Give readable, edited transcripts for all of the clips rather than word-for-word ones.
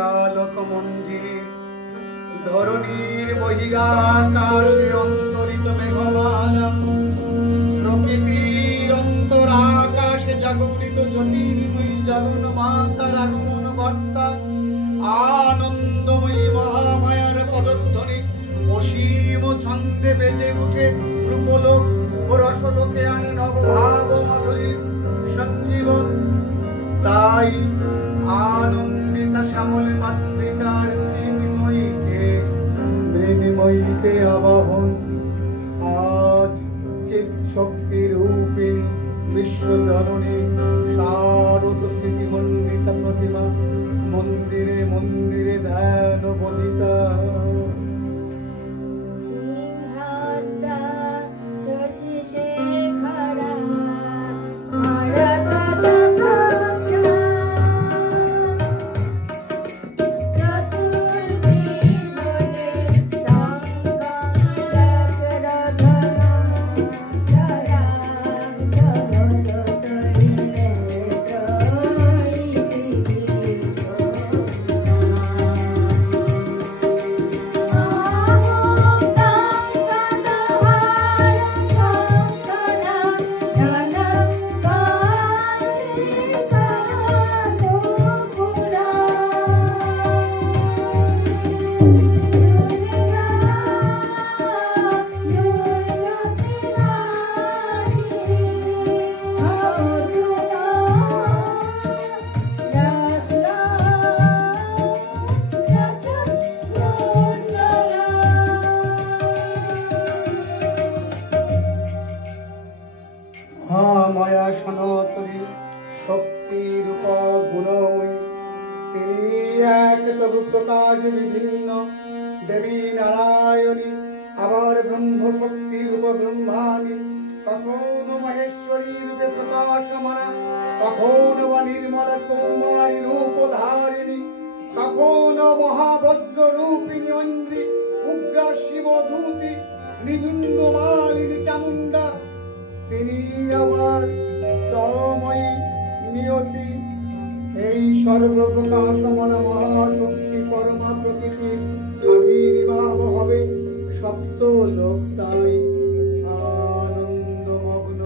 আলোক মঞ্জির ধরণীর বহিরাকাশে অন্তরিত মেঘমালা প্রকৃতির অন্তরাকাশে জাগরিত জ্যোতির্ময়ী জগন মাতার আগমন বার্তা আনন্দময়ী মহামায়ার পদধ্বনি অসীম ছন্দে বেজে উঠে রূপলোক ও রসলোকে আনে নবভাব মাধুরীর সঞ্জীবন। তাই আনন্দিতা শ্যামল মাতৃকার মৃন্ময়ীতে আবাহন আজ চিৎ শক্তি রূপিণী বিশ্বজননী শারদ স্মৃতিমণ্ডিতা প্রতিমা মন্দিরে মন্দিরে ধ্যান বদিতা। মায়া সনাতনী শক্তির গুণময়ী তিনি এক তবু প্রকাশ বিভিন্ন দেবী নারায়ণী আবার ব্রহ্ম শক্তির ব্রহ্মাণী কখনো মহেশ্বরী রূপে প্রকাশমানা কখনো বা নির্মল কৌমারী রূপ ধারিণী কখনো মহাবজ্র রূপিণী ঐন্দ্রী উগ্রা শিবদূতি নিগুণ্ড মালিনী চামুণ্ডা তিনি আমার তময়ী নিয়তি এই সর্বপ্রকাশমনা মহাশক্তি পরমা প্রকৃতির আবির্ভাব হবে সপ্ত লোক তাই আনন্দমগ্ন।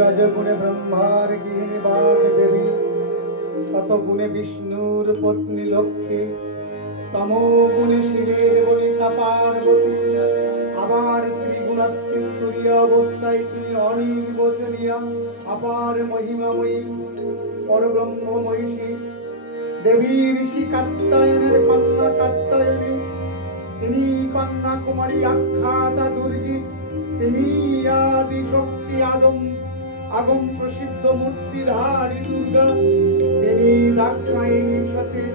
रजगुणे ब्रह्मार गृहिणी बाग देवी शतगुणे विष्णुर पत्नी लक्ष्मी तमोगुणे शिवेर बलिका पार्वती आबार त्रिगुणात्मक अवस्थाय তিনি অনির্বচনীয়া अपार महिमामयी परब्रह्म महिषी देवी ऋषि कात्यायনের कन्या कात्यायनी তিনি कन्या कुमारी आख्याता दुर्गी তিনি आदि शक्ति आदम आगम प्रसिद्ध मूर्तिधारी दुर्गा তিনি দাক্ষায়ণী সতী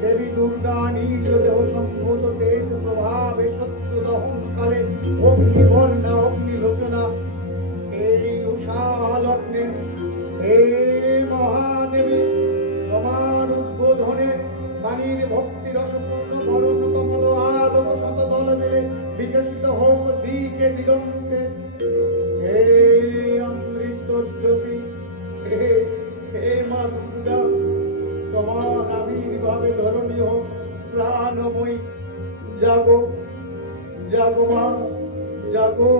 देवी दुर्गा निज देह सम्भूत तेज प्रभावे शत्रु दहन काले अग्निवर्णा अग्निलोचना এই উষা লগ্নে হে মহাদেবী তোমার উদ্বোধনে বাণীর ভক্তি রসপূর্ণ বরণ কমল আলোক শত দল মিলে বিকশিত হোক দিকে দিগন্তে হে অমৃত জ্যোতি হে মা দুর্গা তোমার আবির্ভাবে ধরণী হোক প্রাণময়ী জাগো জাগো মা জাগো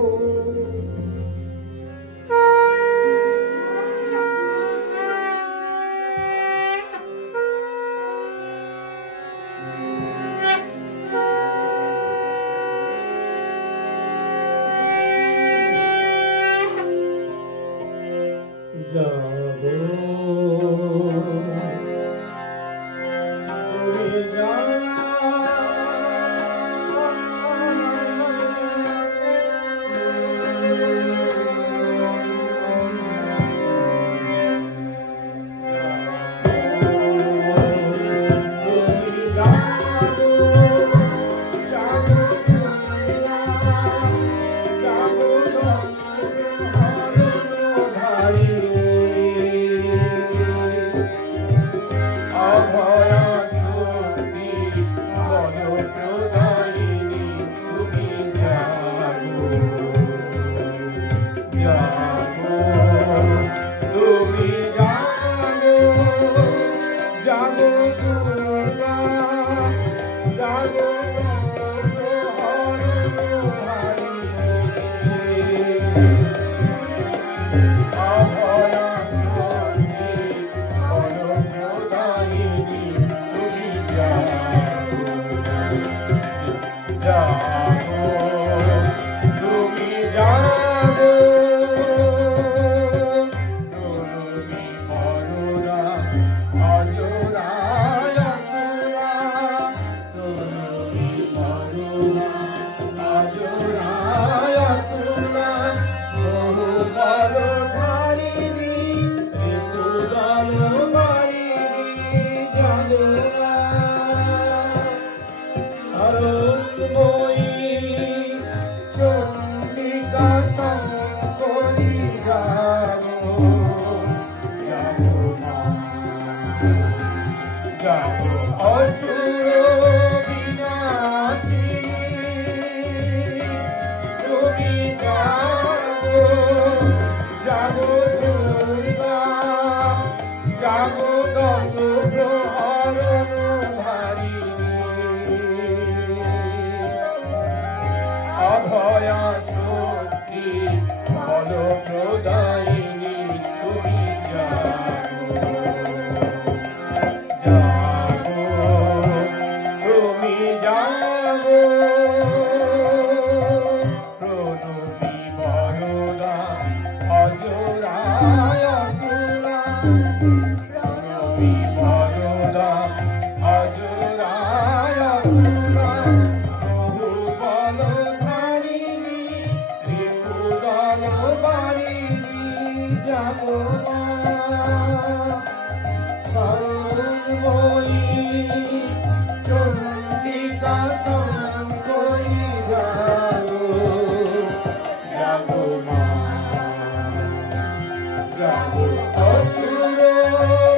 জাগো অসুর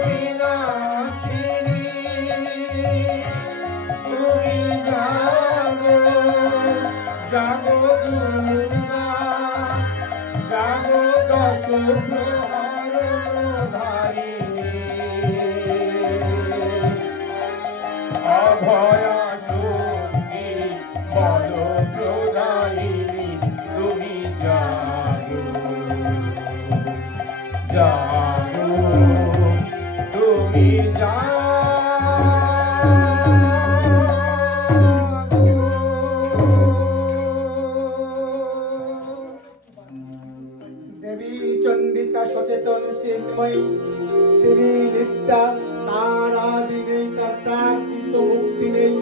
বিনাশিনী তুমি জাগো জাগো দুর্গা জাগো দশ প্রহরধারিণী অভয়া শক্তি বল প্রদায়িনী তুমি জাগো জাগো তুমি দেবী চন্ডিকা সচেতন চিন্ময়ী, তিনি নিত্যা, তার আদি নেই, তার প্রাকৃত মুক্তি নেই।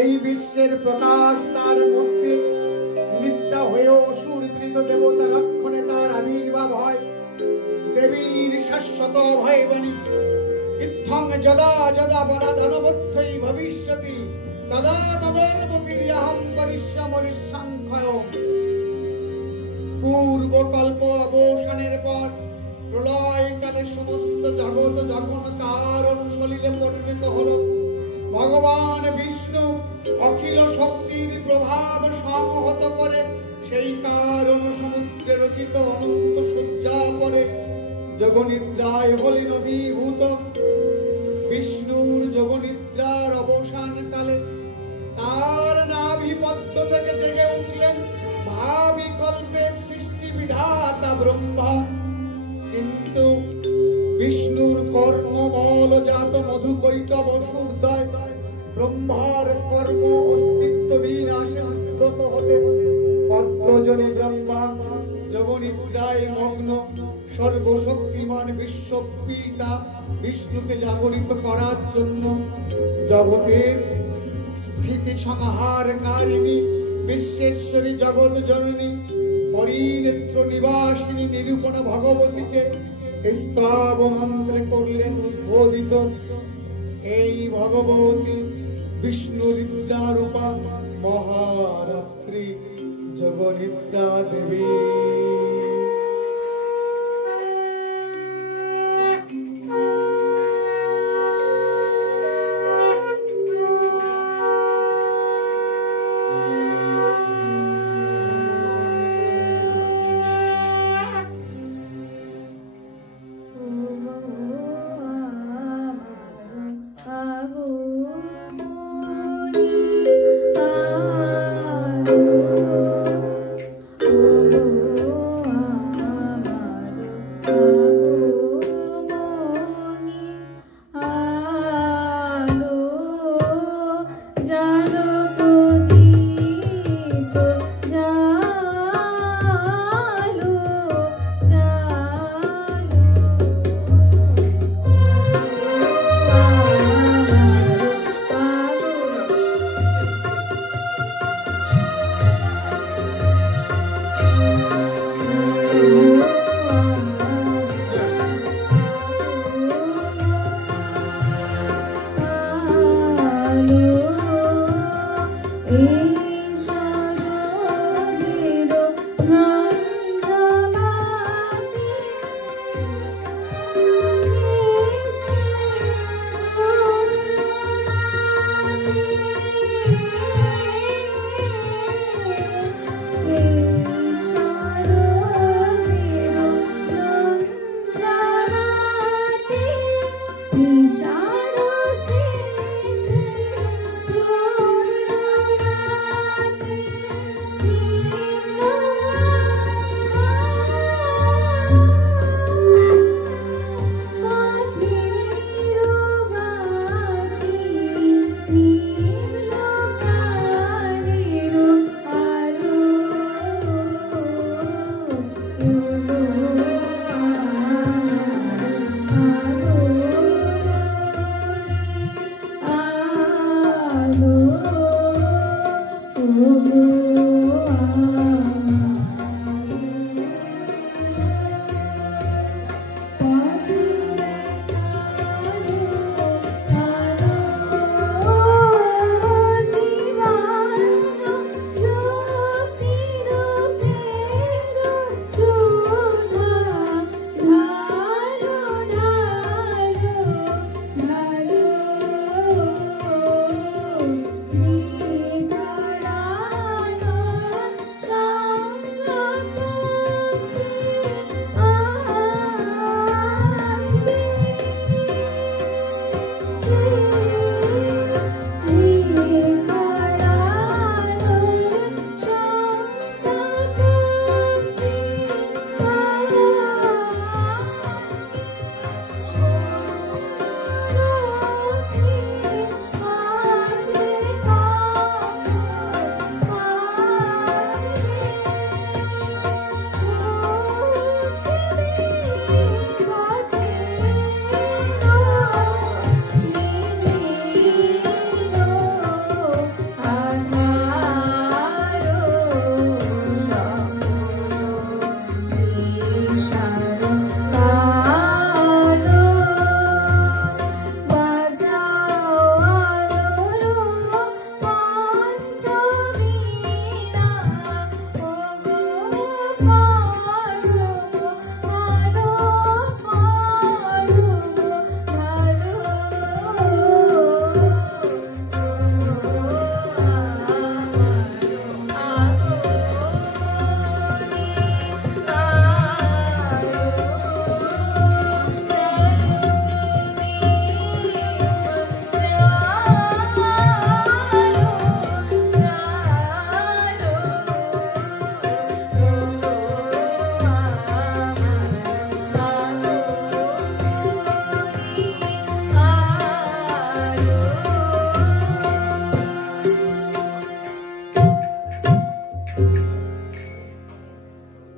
এই বিশ্বের প্রকাশ তার মূর্তি, নিত্যা হয়েও অসুরপীড়িত দেবতা রক্ষণে তার আবির্ভাব হয়। দেবীর শাশ্বত অভয়বাণী ইত্থং যদা যদা বদা ধনবদ্ধই ভবিষ্যতি তদা তদর্বতীর্যহং করিষ্যামরিষ্যাঙ্ক্ষয়। পূর্বকল্প অবসানের পর প্রলয়কালে সমস্ত জগৎ যখন কারণ সলিলে পরিণত হল, ভগবান বিষ্ণু অখিল শক্তির প্রভাব সংহত করে সেই কারণ সমুদ্রে রচিত অনন্ত শয্যা পরে যোগনিদ্রায় হলেন অভিভূত। বিষ্ণুর যোগনিদ্রার অবসান কালে তার নাভিপদ্ম থেকে জেগে উঠলেন ভাবিকল্পে সৃষ্টি বিধাতা ব্রহ্মা। কিন্তু বিষ্ণুর কর্মমল জাত মধুকৈটব সূর্যোদয় ব্রহ্মার কর্ম অস্তিত্ব বিনাশে উদ্ধত হতে হতে পদ্মজনে ব্রহ্মা যোগনিদ্রায় মগ্ন সর্বশক্তিমান বিশ্বপিতা বিষ্ণুকে জাগরিত করার জন্য জগতের স্থিতি সংহারকারিণী বিশ্বেশ্বরী জগৎ জননী হরিনেত্র নিবাসিনী নিরূপণা ভগবতীকে স্তব মন্ত্রে করলেন উদ্বোধিত। এই ভগবতী বিষ্ণু নিদ্রা রূপা মহারাত্রি জগনিদ্রা দেবী। Oh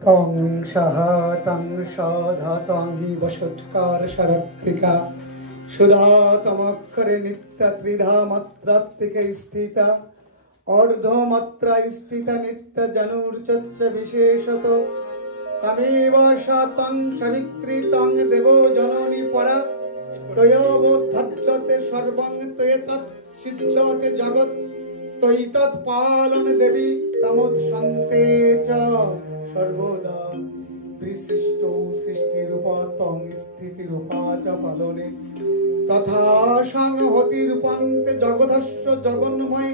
तं सहातं साधातं हि वषट्कार शरत्तिका सुधातमक्षरे नित्य त्रिधा मात्रात्तिके स्थिता अर्धमात्रा स्थिता नित्य जनुर्चच्च विशेषत तमेव शातं सवित्री तं देवो जननी परा तयोबोद्धते सर्वं तयेतत् सिद्ध्यते जगत् तयितत् पालन देवी तमुत्सन्ते च सर्वदा विशिष्टो सृष्टिरूपा तं स्थितिरूपा च पालने तथा संहतिरूपान्ते जगदस्य जगन्मय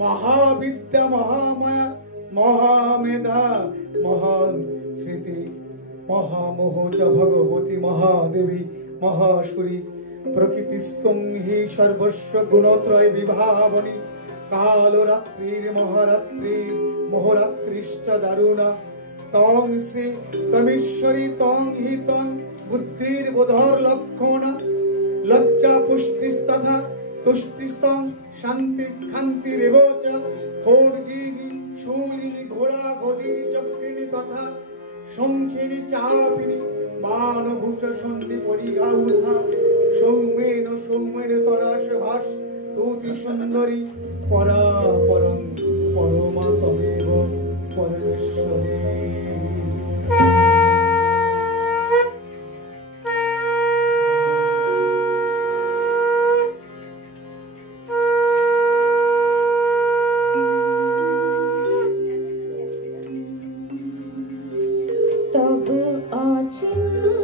महाविद्या महामाया महामेधा महाश्रुति महामोह च भगवती महादेवी महासुरी प्रकृतिस्त्वं हि सर्वस्व गुणत्रय विभावनी कालरात्रिर्महारात्रिर्महोरात्रिश्च दारुणा तं श्री तमीश्वरी तं हि तं बुद्धिर्बोधर्लक्षणा लज्जा पुष्टिस्तथा तुष्टिस्तं शान्ति खान्तिरेव च खड्गिनी शूलिनी घोड़ा घोदिनी चक्रिणी तथा शंखिनी चापिनी मानभूषणी परिघाउहा सौम्येन सौम्येन तराश भास तुति सुंदरी परा परम परमा तमेव परमेश्वरी Shri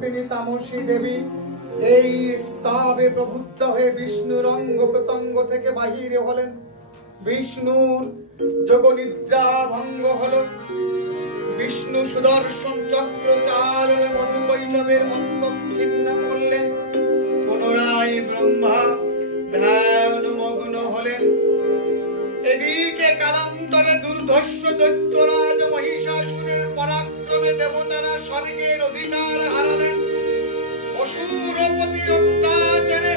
রূপিণী তামসী দেবী এই স্তবে প্রবুদ্ধ হয়ে বিষ্ণুর অঙ্গ প্রত্যঙ্গ থেকে বাহিরে হলেন। বিষ্ণুর যোগনিদ্রা ভঙ্গ হলো। বিষ্ণু সুদর্শন চক্র চালনে মধু কৈটবের মস্তক ছিন্ন করলেন। পুনরায় ব্রহ্মা ধ্যানমগ্ন হলেন। এদিকে কালান্তরে দুর্ধর্ষ দৈত্যরাজ মহিষাসুরের পরাক্রমে দেবতারা স্বর্গের অধিকার হারালেন। অসুরপতির অত্যাচারে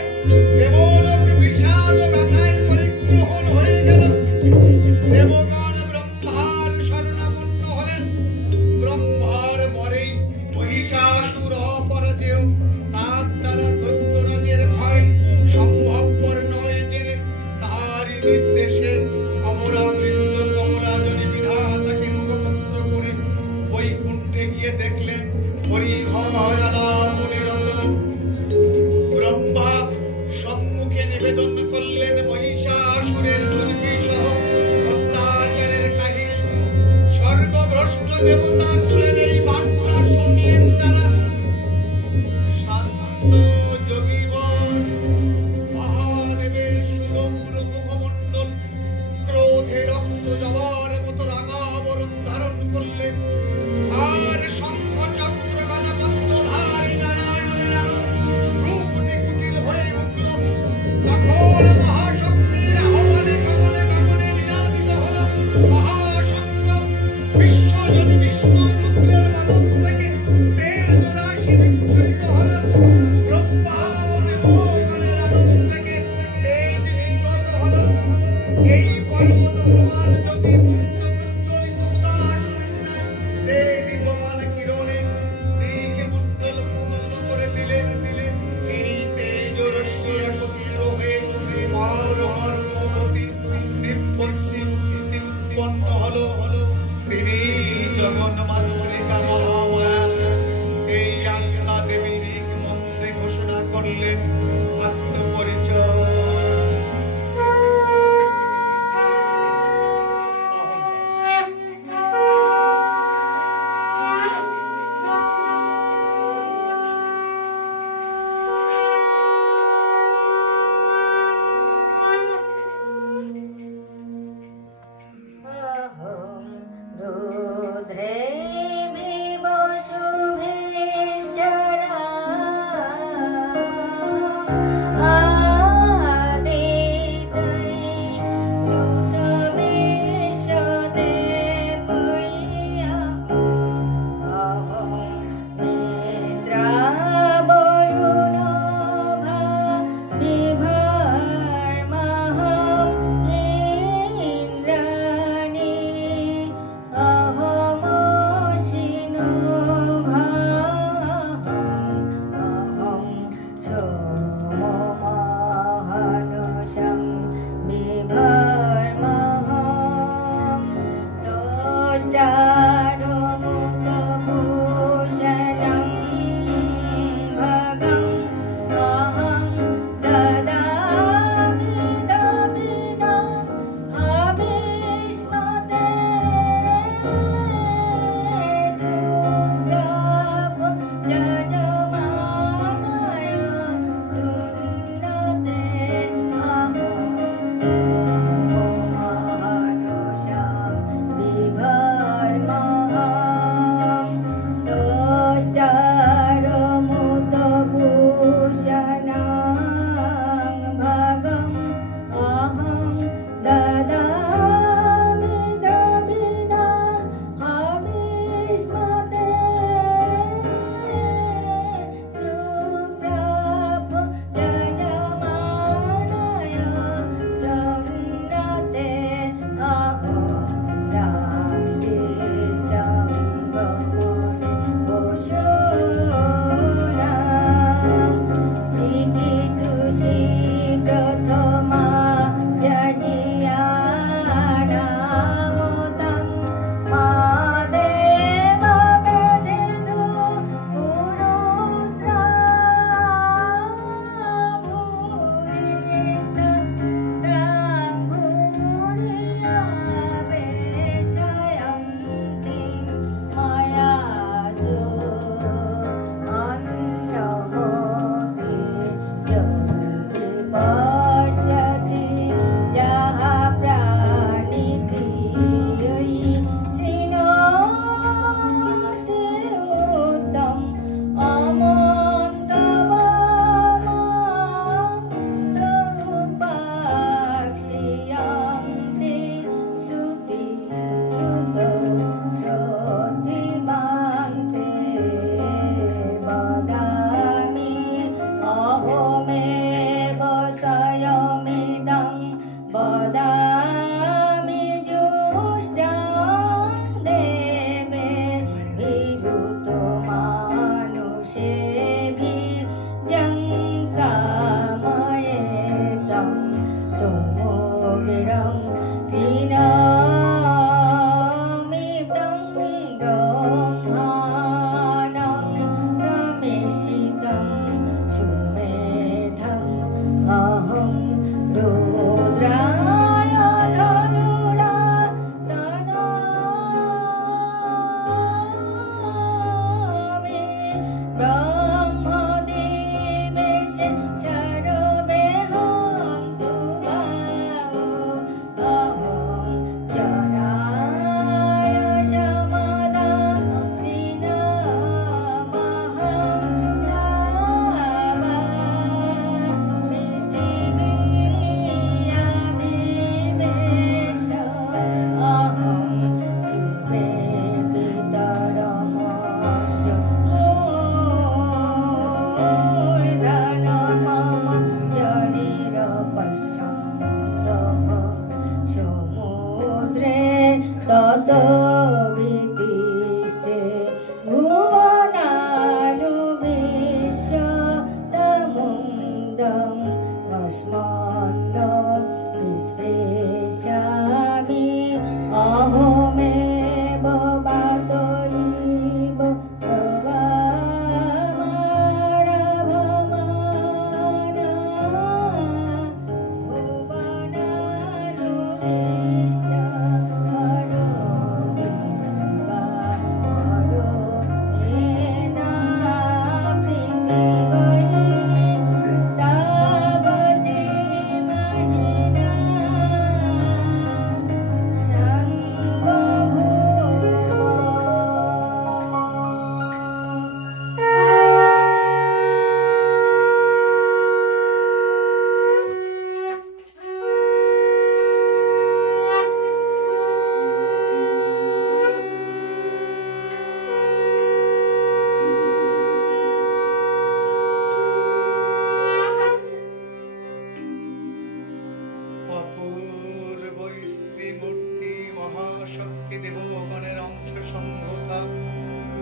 দেবলোক বিষাদ ব্যথায় পরিগ্রহণ হয়ে গেল। দেবগণ ব্রহ্মার শরণাপন্ন হলেন। ব্রহ্মার পরেই মহিষাসুর অপরাজেয়। তার দ্বারা দৈত্যরাজের ভয় সম্ভবপর নয় জেনে তারই নির্দেশে অমরাবৃন্দ কমলাজনী বিধাতাকে মুখপত্র করে বৈকুণ্ঠে গিয়ে দেখলেন হরিহর আলাপনে রত। ব্রহ্মা সম্মুখে নিবেদন করলেন মহিষাসুরের দুর্বিষহ অত্যাচারের কাহিনী। স্বর্গভ্রষ্ট দেবতা তুলেন এই বার্তা শুনলেন তারা। শান্ত যোগীবর মহাদেবের সুগৌর মুখমণ্ডল ক্রোধে রক্ত জবার মতো রাগাবরণ ধারণ করলেন। আর শঙ্খ চক্র গদা পদ্মধারী নারায়ণের রূপটি কুটিল হয়ে উঠল। তখন মহাশক্তির আহ্বানে গগনে গগনে নিনাদিত হল মহাশঙ্খ। বিশ্বজনী বিষ্ণু রুদ্রের মদন থেকে তেজ রাশি বিচ্ছুরিত হল। ব্রহ্মা ও দেবগণের আনন্দ থেকে তেজ নির্গত হল। এই পর্বত প্রমাণ জ্যোতি প্রজ্বলিত উদাস দেবী প্রমাণ কিরণে দিকে উজ্জ্বল পূর্ণ করে দিলেন। এই তেজ রশ্মির প্রতীর হয়ে মর্মমতি দিব্য সৃষ্টি উৎপন্ন হলো। তিনি জগন্মাতৃকা মহামায়া। এই আজ্ঞা দেবীর মন্ত্রে ঘোষণা করলেন আত্মপরিচয়।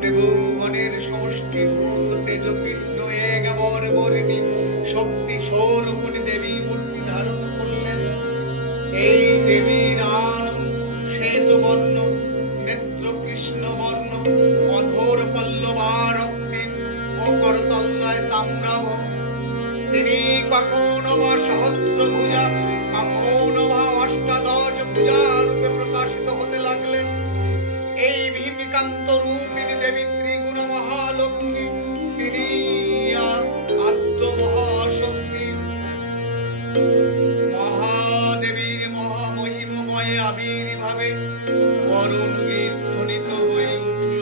দেবগণের সমষ্টিভূত তেজপিণ্ড এক বর্বরিণী শক্তি স্বরূপিণী দেবী মূর্তি ধারণ করলেন। এই দেবীর আনন শ্বেতবর্ণ, নেত্র কৃষ্ণবর্ণ, অধর পল্লবা রক্তিম ও করতলয় তাম্রাভ। তিনি কখনো বা সহস্রভুজা, কখনো বা অষ্টাদশ ভুজা রূপে প্রকাশিত হতে লাগলেন। এই ভীমিকান্ত রূপিণী দেবী ত্রিগুণ মহালক্ষ্মী, তিনি আদ্য মহাশক্তি। মহাদেবীর মহামহিমময় আবির্ভাবে করুণ গীত ধ্বনিত হয়ে উঠল।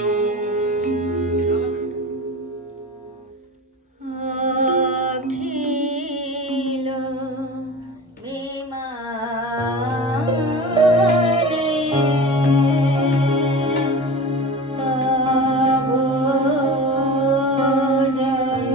জয়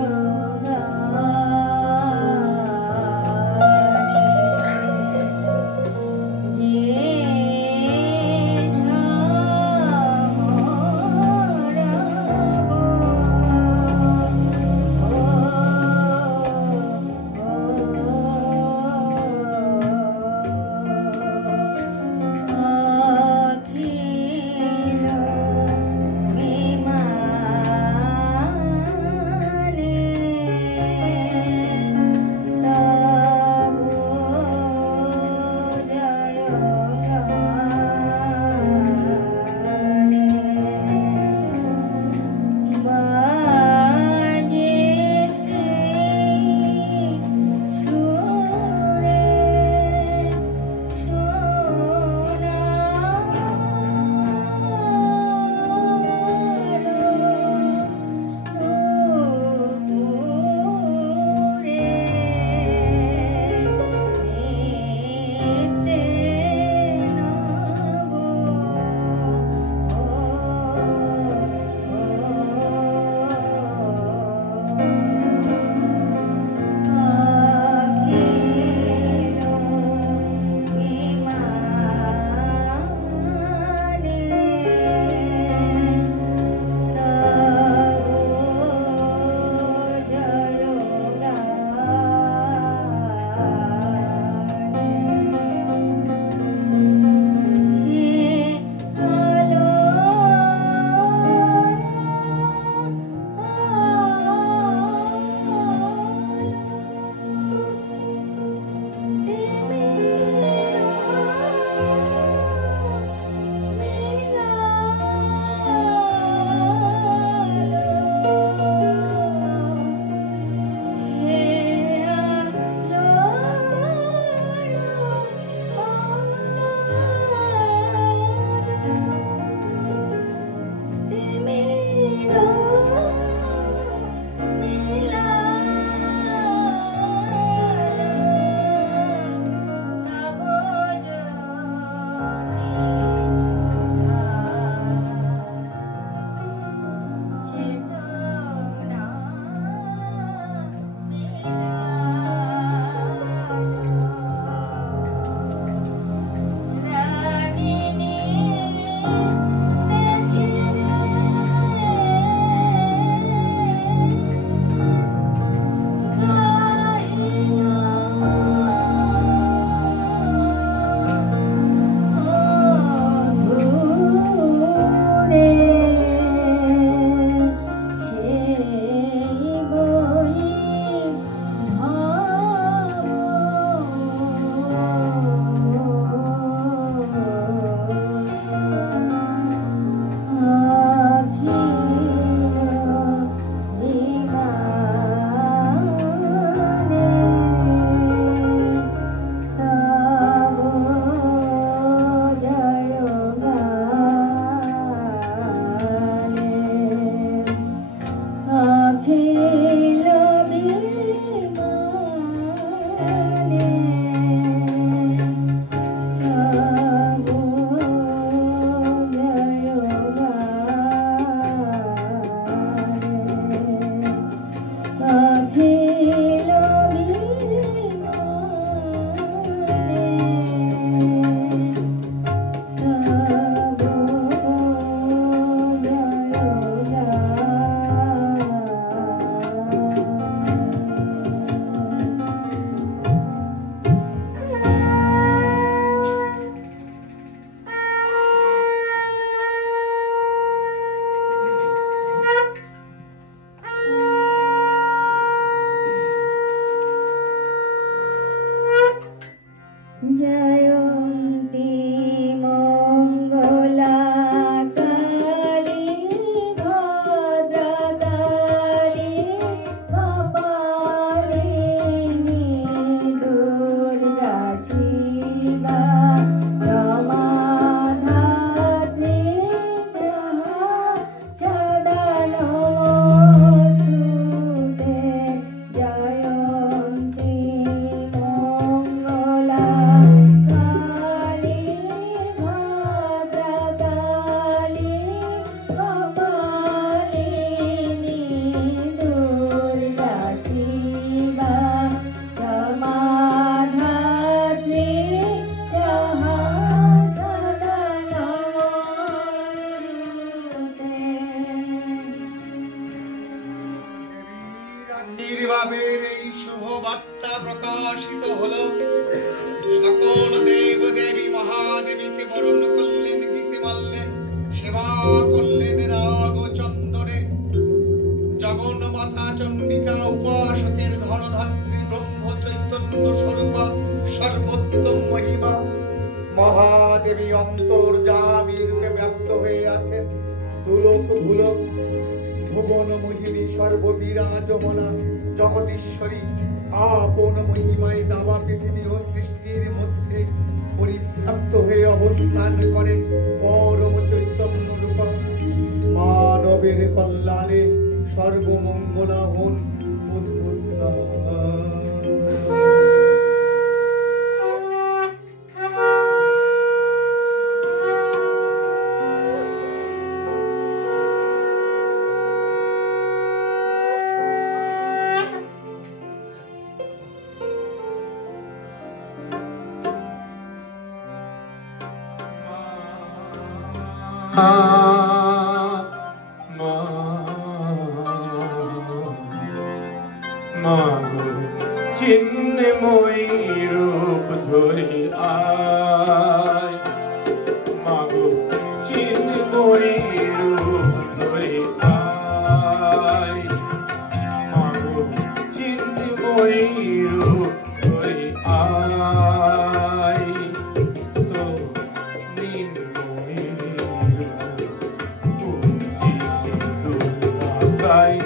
প্রকাশিত হলো। সকল দেব দেবী মহাদেবীকে বরণ করলেন গীতে মাল্যে, সেবা করলেন রাগ চন্দনে। জগন্মাতা চণ্ডিকা উপাসকের ধনধাত্রী ব্রহ্ম চৈতন্য স্বরূপা সর্বোত্তম মহিমা মহাদেবী অন্তর্যামী রূপে ব্যক্ত হয়ে আছেন। দুলোক ভুলোক ভুবন মোহিনী সর্ববিরাজমনা জগদীশ্বরী আপন মহিমায় দাবা পৃথিবী ও সৃষ্টির মধ্যে পরিব্যাপ্ত হয়ে অবস্থান করেন পরম চৈতন্য রূপা। মানবের কল্যাণে সর্বমঙ্গলা হন উদ্বুদ্ধা। মাগো চিন্ময়ী রূপ ধরে আয়, মাগো চিন্ময়ী রূপ ধরে আয়, মাগো চিন্ময়ী রূপ ধরে আয়। তো নির্ময়ী পুঁজি সিন্ধু ঢাকায়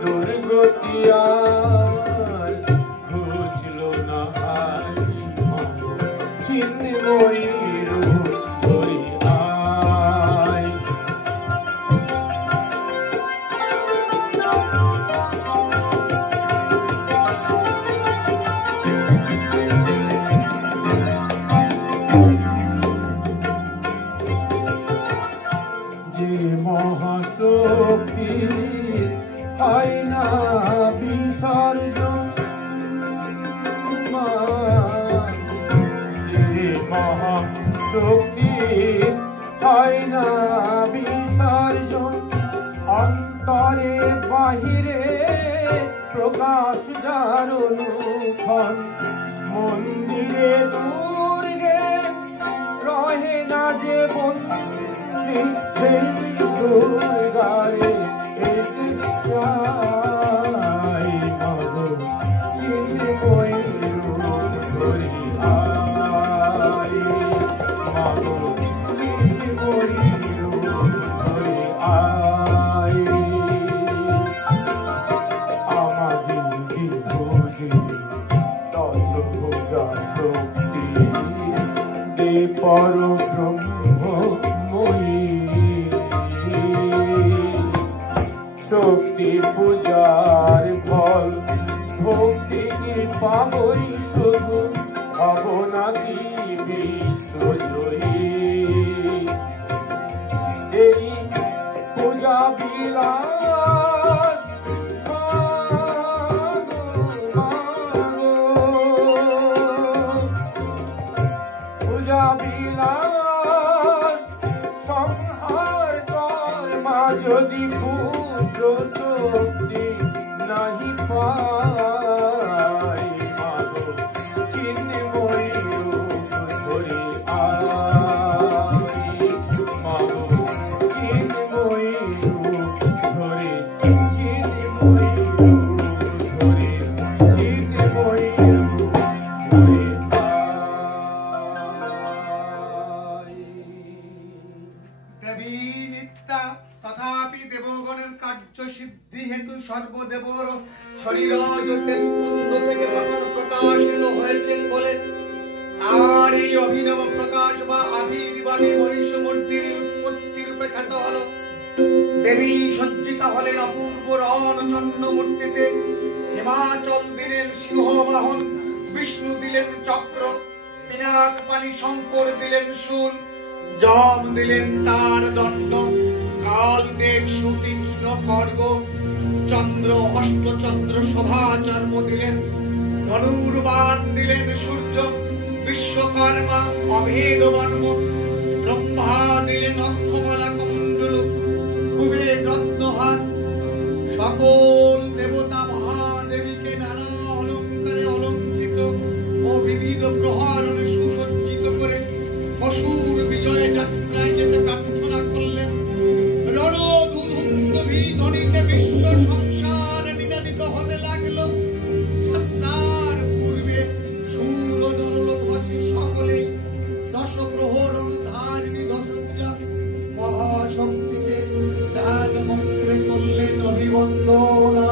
দুর্গতি আর ঘুচল না হাই, মাগো চিন্ময়ী রূপ ধরে আয়। যে মহাশক্তি হয় না বিসর্জন, যে মহাশক্তি হয় না বিসর্জন, অন্তরে বাহিরে প্রকাশ যার অনুক্ষণ, মন্দিরে দুর্গে রহে না যে বন্দী, সেই দুর্গারে এসে চাই, মাগো চিন্ময়ী রূপ ধরে আয়, মাগো চিন্ময়ী রূপ ধরে আয়। আমাদের বিভূতি দশ ভুজা শক্তি দে পরব্রহ্মময়ী, শক্তি পূজার ফল ভক্তি কৃপা বই শুধু ভাবনা কি বিশ্বজয়ী। এই পূজা বিলাস পূজা বিলাস সংহার কর মা, যদি পুত্র শক্তি নাহি পাই, মাগো চিন্ময়ী রূপ ধরে আয়, মাগো চিন্ময়ী রূপ ধরে, চিন্ময়ী রূপ ধরে, চিন্ময়ী রূপ ধরে আয়। দেবী নিত্যা তথাপি দেবগণের কার্য সিদ্ধি হেতু সর্বদেবর শরীরাজ স্পন্দ থেকে তখন প্রকাশিত হয়েছেন বলে আর এই অভিনব প্রকাশ বা আবির্ভাবী মহিষমূর্তির উৎপত্তি রূপে খ্যাত হল। দেবী সজ্জিতা হলেন অপূর্ব রণচন্দ্র মূর্তিতে। হিমাচল দিলেন সিংহবাহন, বিষ্ণু দিলেন চক্র, পিনাক পানি শঙ্কর দিলেন শূল, যম দিলেন তার দণ্ড, কাল মেঘ সুতীক্ষ্ণ খড়গ, চন্দ্র অষ্টচন্দ্র শোভাচর্ম দিলেন, ধনুর্বাণ দিলেন সূর্য, বিশ্বকর্মা অভেদ বর্ম, ব্রহ্মা দিলেন অক্ষমালা কমণ্ডল, কুবের রত্নহার। সকল দেবতা মহাদেবীকে নানা অলঙ্কারে অলঙ্কৃত প্রহরণে সুসজ্জিত করে অসুর বিজয় যাত্রায় যেতে প্রার্থনা করলেন। রণদুদুন্দুভি ধ্বনিতে বিশ্ব সংসার নিনাদিত হতে লাগলো। যাত্রার পূর্বে সুর ও জনলোকবাসী সকলেই দশ প্রহরণ ধারিণী দশ পূজা মহাশক্তিকে ধ্যান মন্ত্রে করলেন অভিবন্দনা।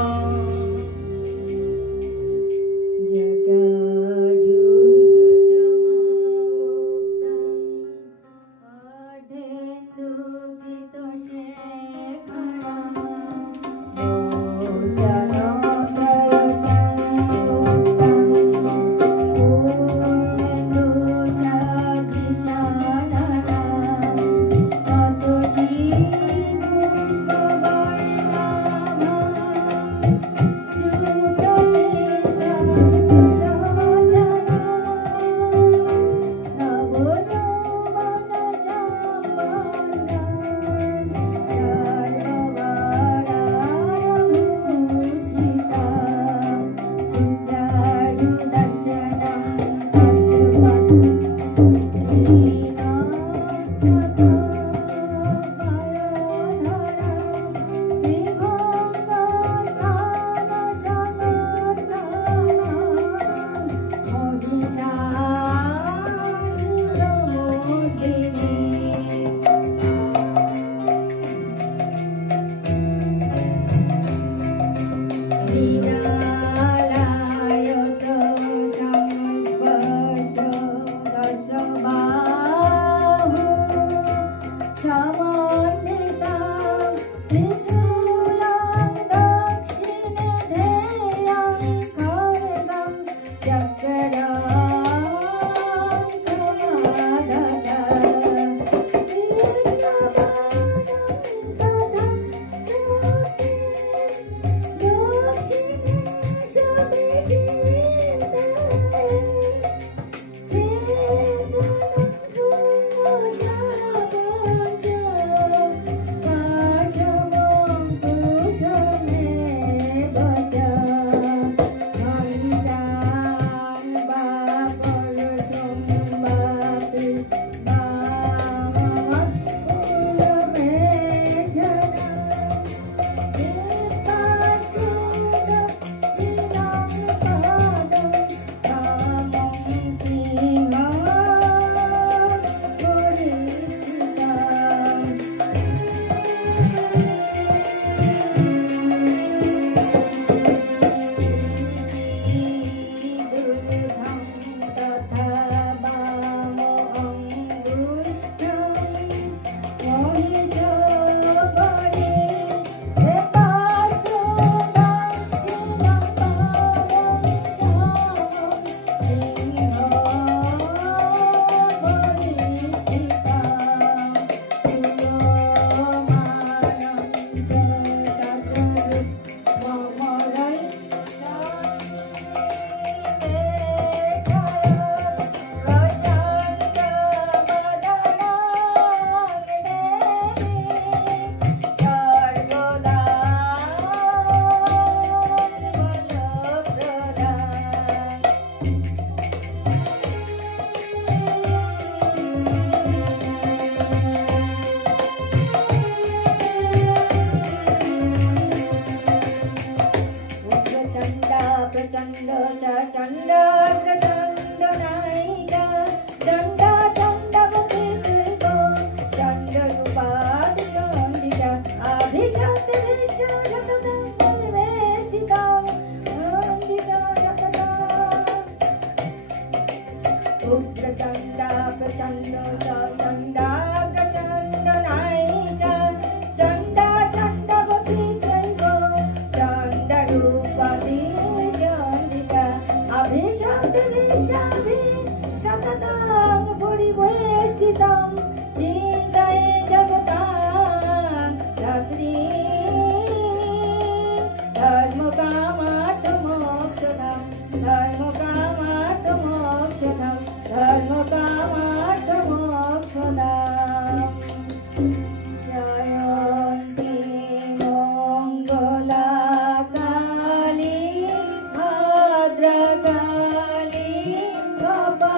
Baba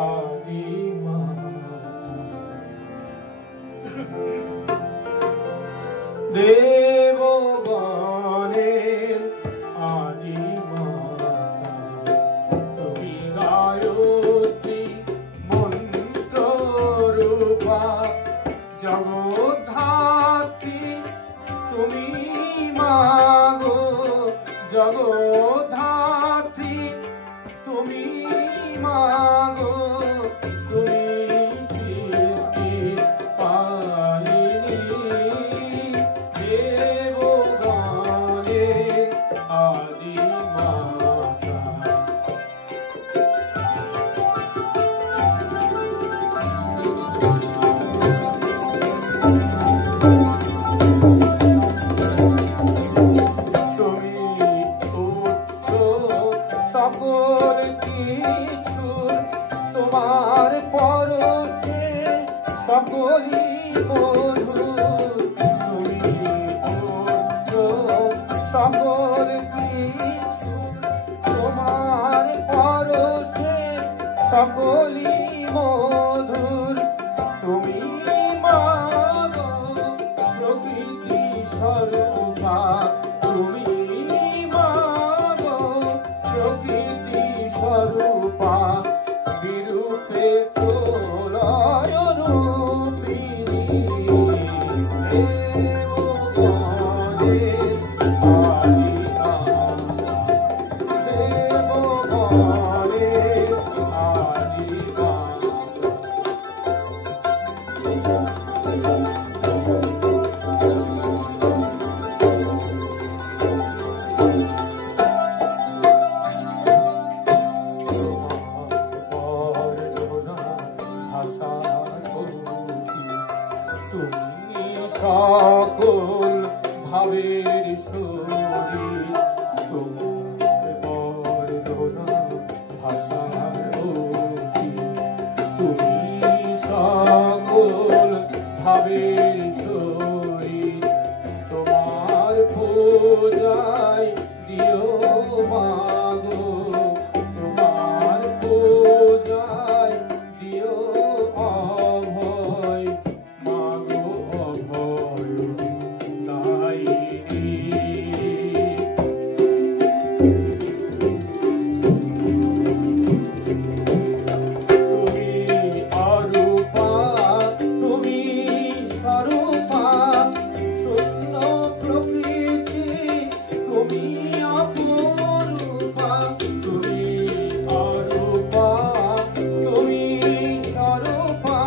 আদি মাতা দেবগণের আদি মাতা তুমি গায়ত্রী মন্ত্র রূপা জগদ্ধাত্রী তুমি মাগো জগদ্ধাত্রী তুমি মাগো তুমি সৃষ্টি পালিনী দেবগণের আদি মাতা তুমি উৎস সকল কিছুর তোমার পরশে সকলই মধুর তুমি উৎস সকল কিছুর তোমার পরশে সকলই মধুর তুমি মাগো প্রকৃতি স্বরূপা তুমি মাগো প্রকৃতি স্বরূপা বিরূপে প্রলয় রূপিণী দেবগণের আদি মাতা দেবগণের আদি তুমি সকল ভাবের শরীর তোমার বর্ণনা ভাষার অতি তুমি সকল ভাবের শরীর তোমার পূজায় দিও মাগো তোমার পূজায় দিও অভয় মাগো অভয় দায়িনী তুমি অরূপা তুমি স্বরূপা শূন্য প্রকৃতি তুমি অপরূপা তুমি অরূপা তুমি স্বরূপা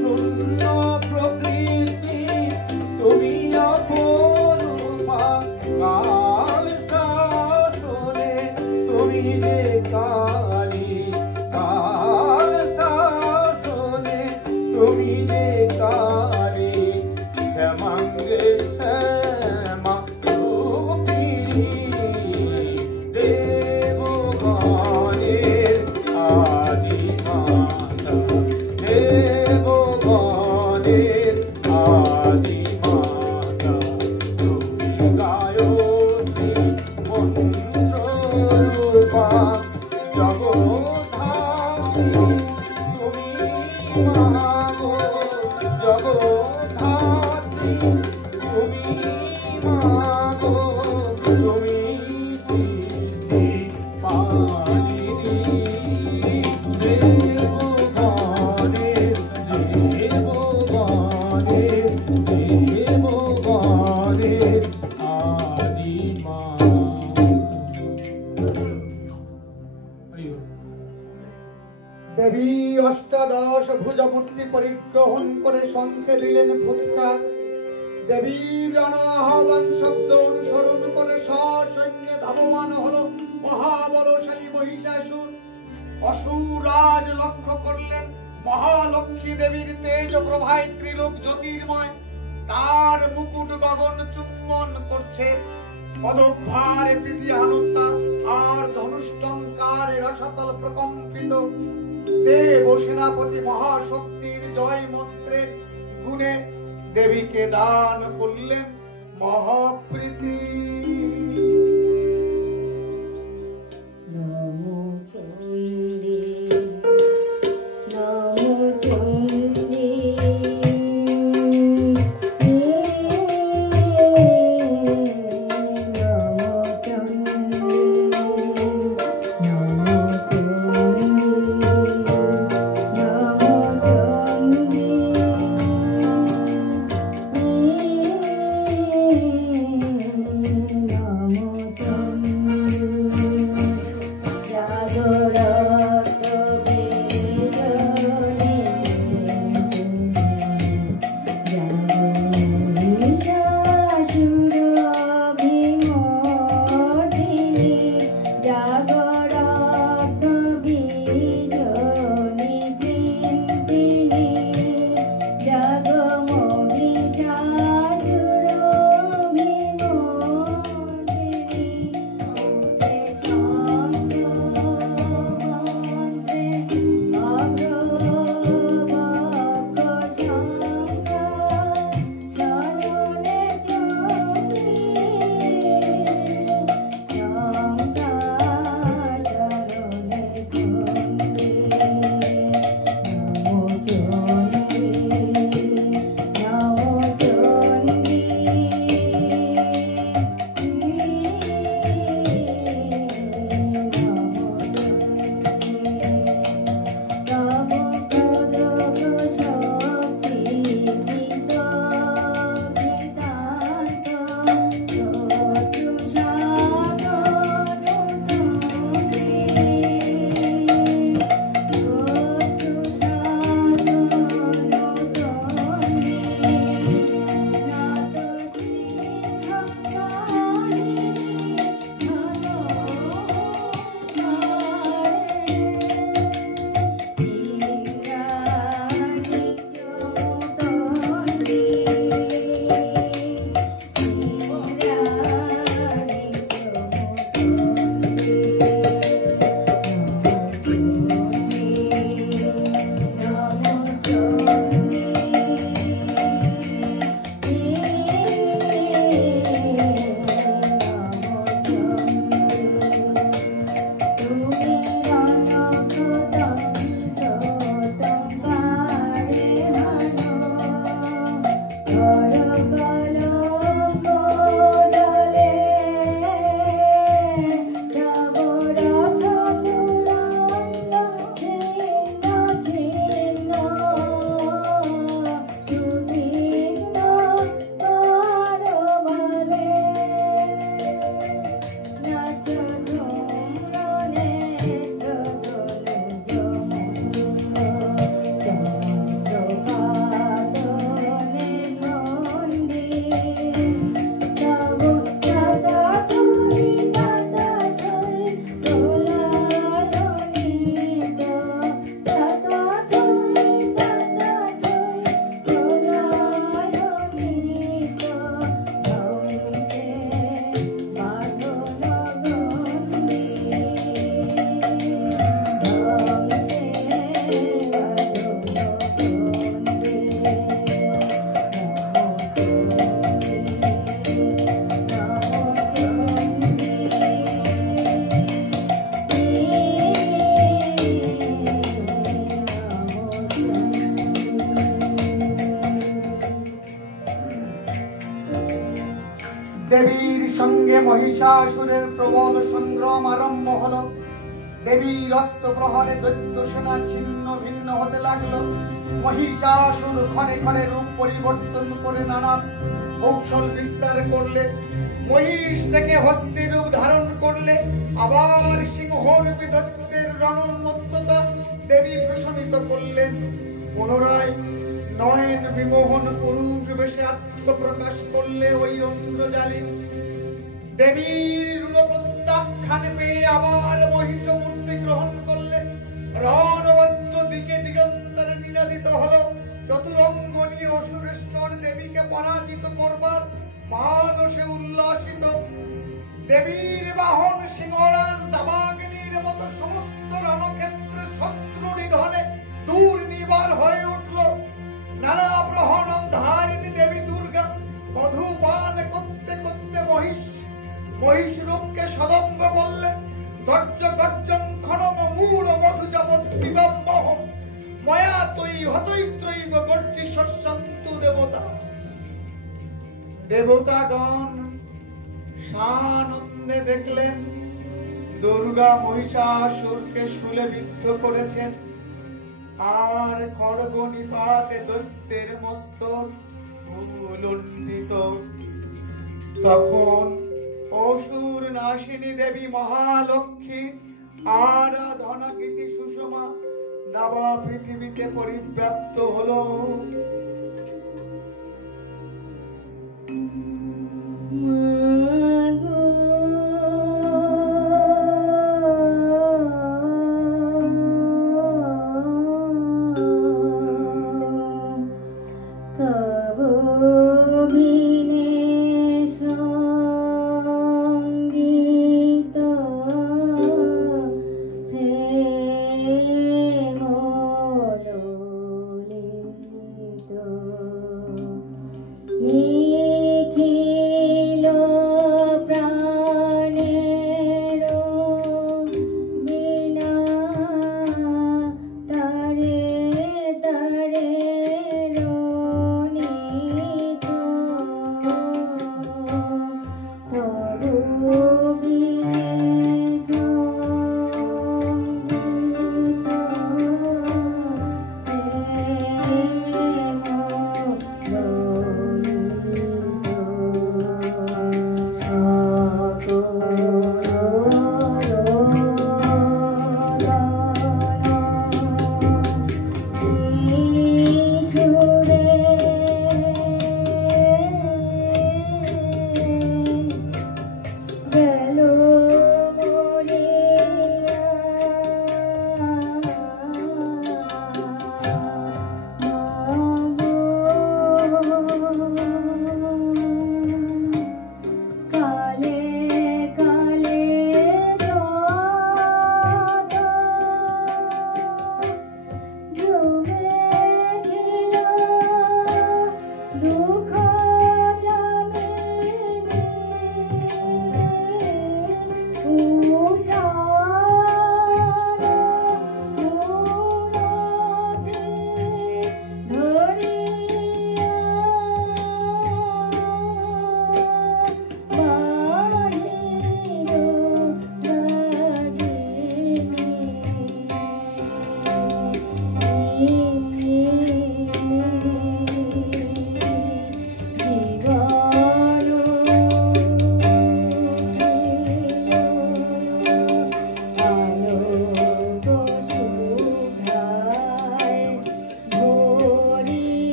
শূন্য প্রকৃতি তুমি অপরূপা কাল শাসনে তুমি যে কালী কাল শাসনে তুমি যে কালী শ্যামাঙ্গে শ্যামা রূপিণী দেবগণের আদি মাতা দেবগণের আদি মাতা তুমি গায়ত্রী মন্ত্র রূপা জগদ্ধাত্রী তুমি মাগো জগদ্ধাত্রী তুমি মাগো তুমি সৃষ্টি পালিনী দেবগণের দেবগণের দেবগণের আদি মাতা দেবী অষ্টাদশ ভুজমূর্তি পরিগ্রহণ করে শঙ্খে দিলেন ফুৎকার দেবীর অনাহ্বান শব্দ অনুসরণ করে সসৈন্যে ধাবমান হলো মহাবলশালী মহিষাসুর অসুরাজ লক্ষ্য করলেন মহালক্ষ্মী দেবীর তেজ প্রভায় ত্রিলোক জ্যোতির্ময় তার মুকুট গগন চুম্বন করছে পদভারে পৃথিবী আনুত্তা আর ধনুষ্টঙ্কারে রসাতল প্রকম্পিত দেব সেনাপতি মহাশক্তির জয় মন্ত্রের গুণে দেবীকে দান করলেন মহাপ্রীতি মহিষাসুরের প্রবল সংগ্রাম আরম্ভ হলো। দেবীর অস্ত্র প্রহরে দৈত্য সেনা ছিন্ন ভিন্ন হতে লাগলো। মহিষাসুর ক্ষণে ক্ষণে রূপ পরিবর্তন করে নানা কৌশল বিস্তার করলে। মহিষ থেকে হস্তি রূপ ধারণ করলে। আবার সিংহরূপী দৈত্যদের রণোন্মত্ততা দেবী প্রশমিত করলেন। পুনরায় নয়ন বিমোহন পুরুষ বেশে আত্মপ্রকাশ করলে ওই অন্ধ্রজালী। দেবীর প্রত্যাখ্যান পেয়ে আবার মহিষ মূর্তি গ্রহণ করলে। রণবদ্ধ দিকে দিগন্তরে নিনাদিত হলো। চতুরঙ্গ নিয়ে অসুরেশ্বর দেবীকে পরাজিত করবার মানসে উল্লাসিত। দেবীর বাহন সিংহরাজ দাবাগ্নির মতো সমস্ত রণক্ষেত্রে শত্রু নিধনে দুর্নিবার হয়ে উঠল। নানা প্রহরণ ধারিণী দেবী দুর্গা মধুপান করতে করতে মহিষ রূপকে সদম্বে বললেন, গর্জ গর্জং খনন মূঢ় মধুজাবৎ পিবাম্বহম ময়া তৈ হতৈত্রৈব গর্জি শস্যন্তু দেবতা। দেবতাগণ সানন্দে দেখলেন দুর্গা মহিষাসুরকে শূলে বিদ্ধ করেছেন, আর খড়গ নিপাতে দৈত্যের মস্তক লুণ্ঠিত। তখন অসুর নাশিনী দেবী মহালক্ষ্মী আরাধনা গীতি সুষমা দাবা পৃথিবীতে পরিব্যাপ্ত হলো।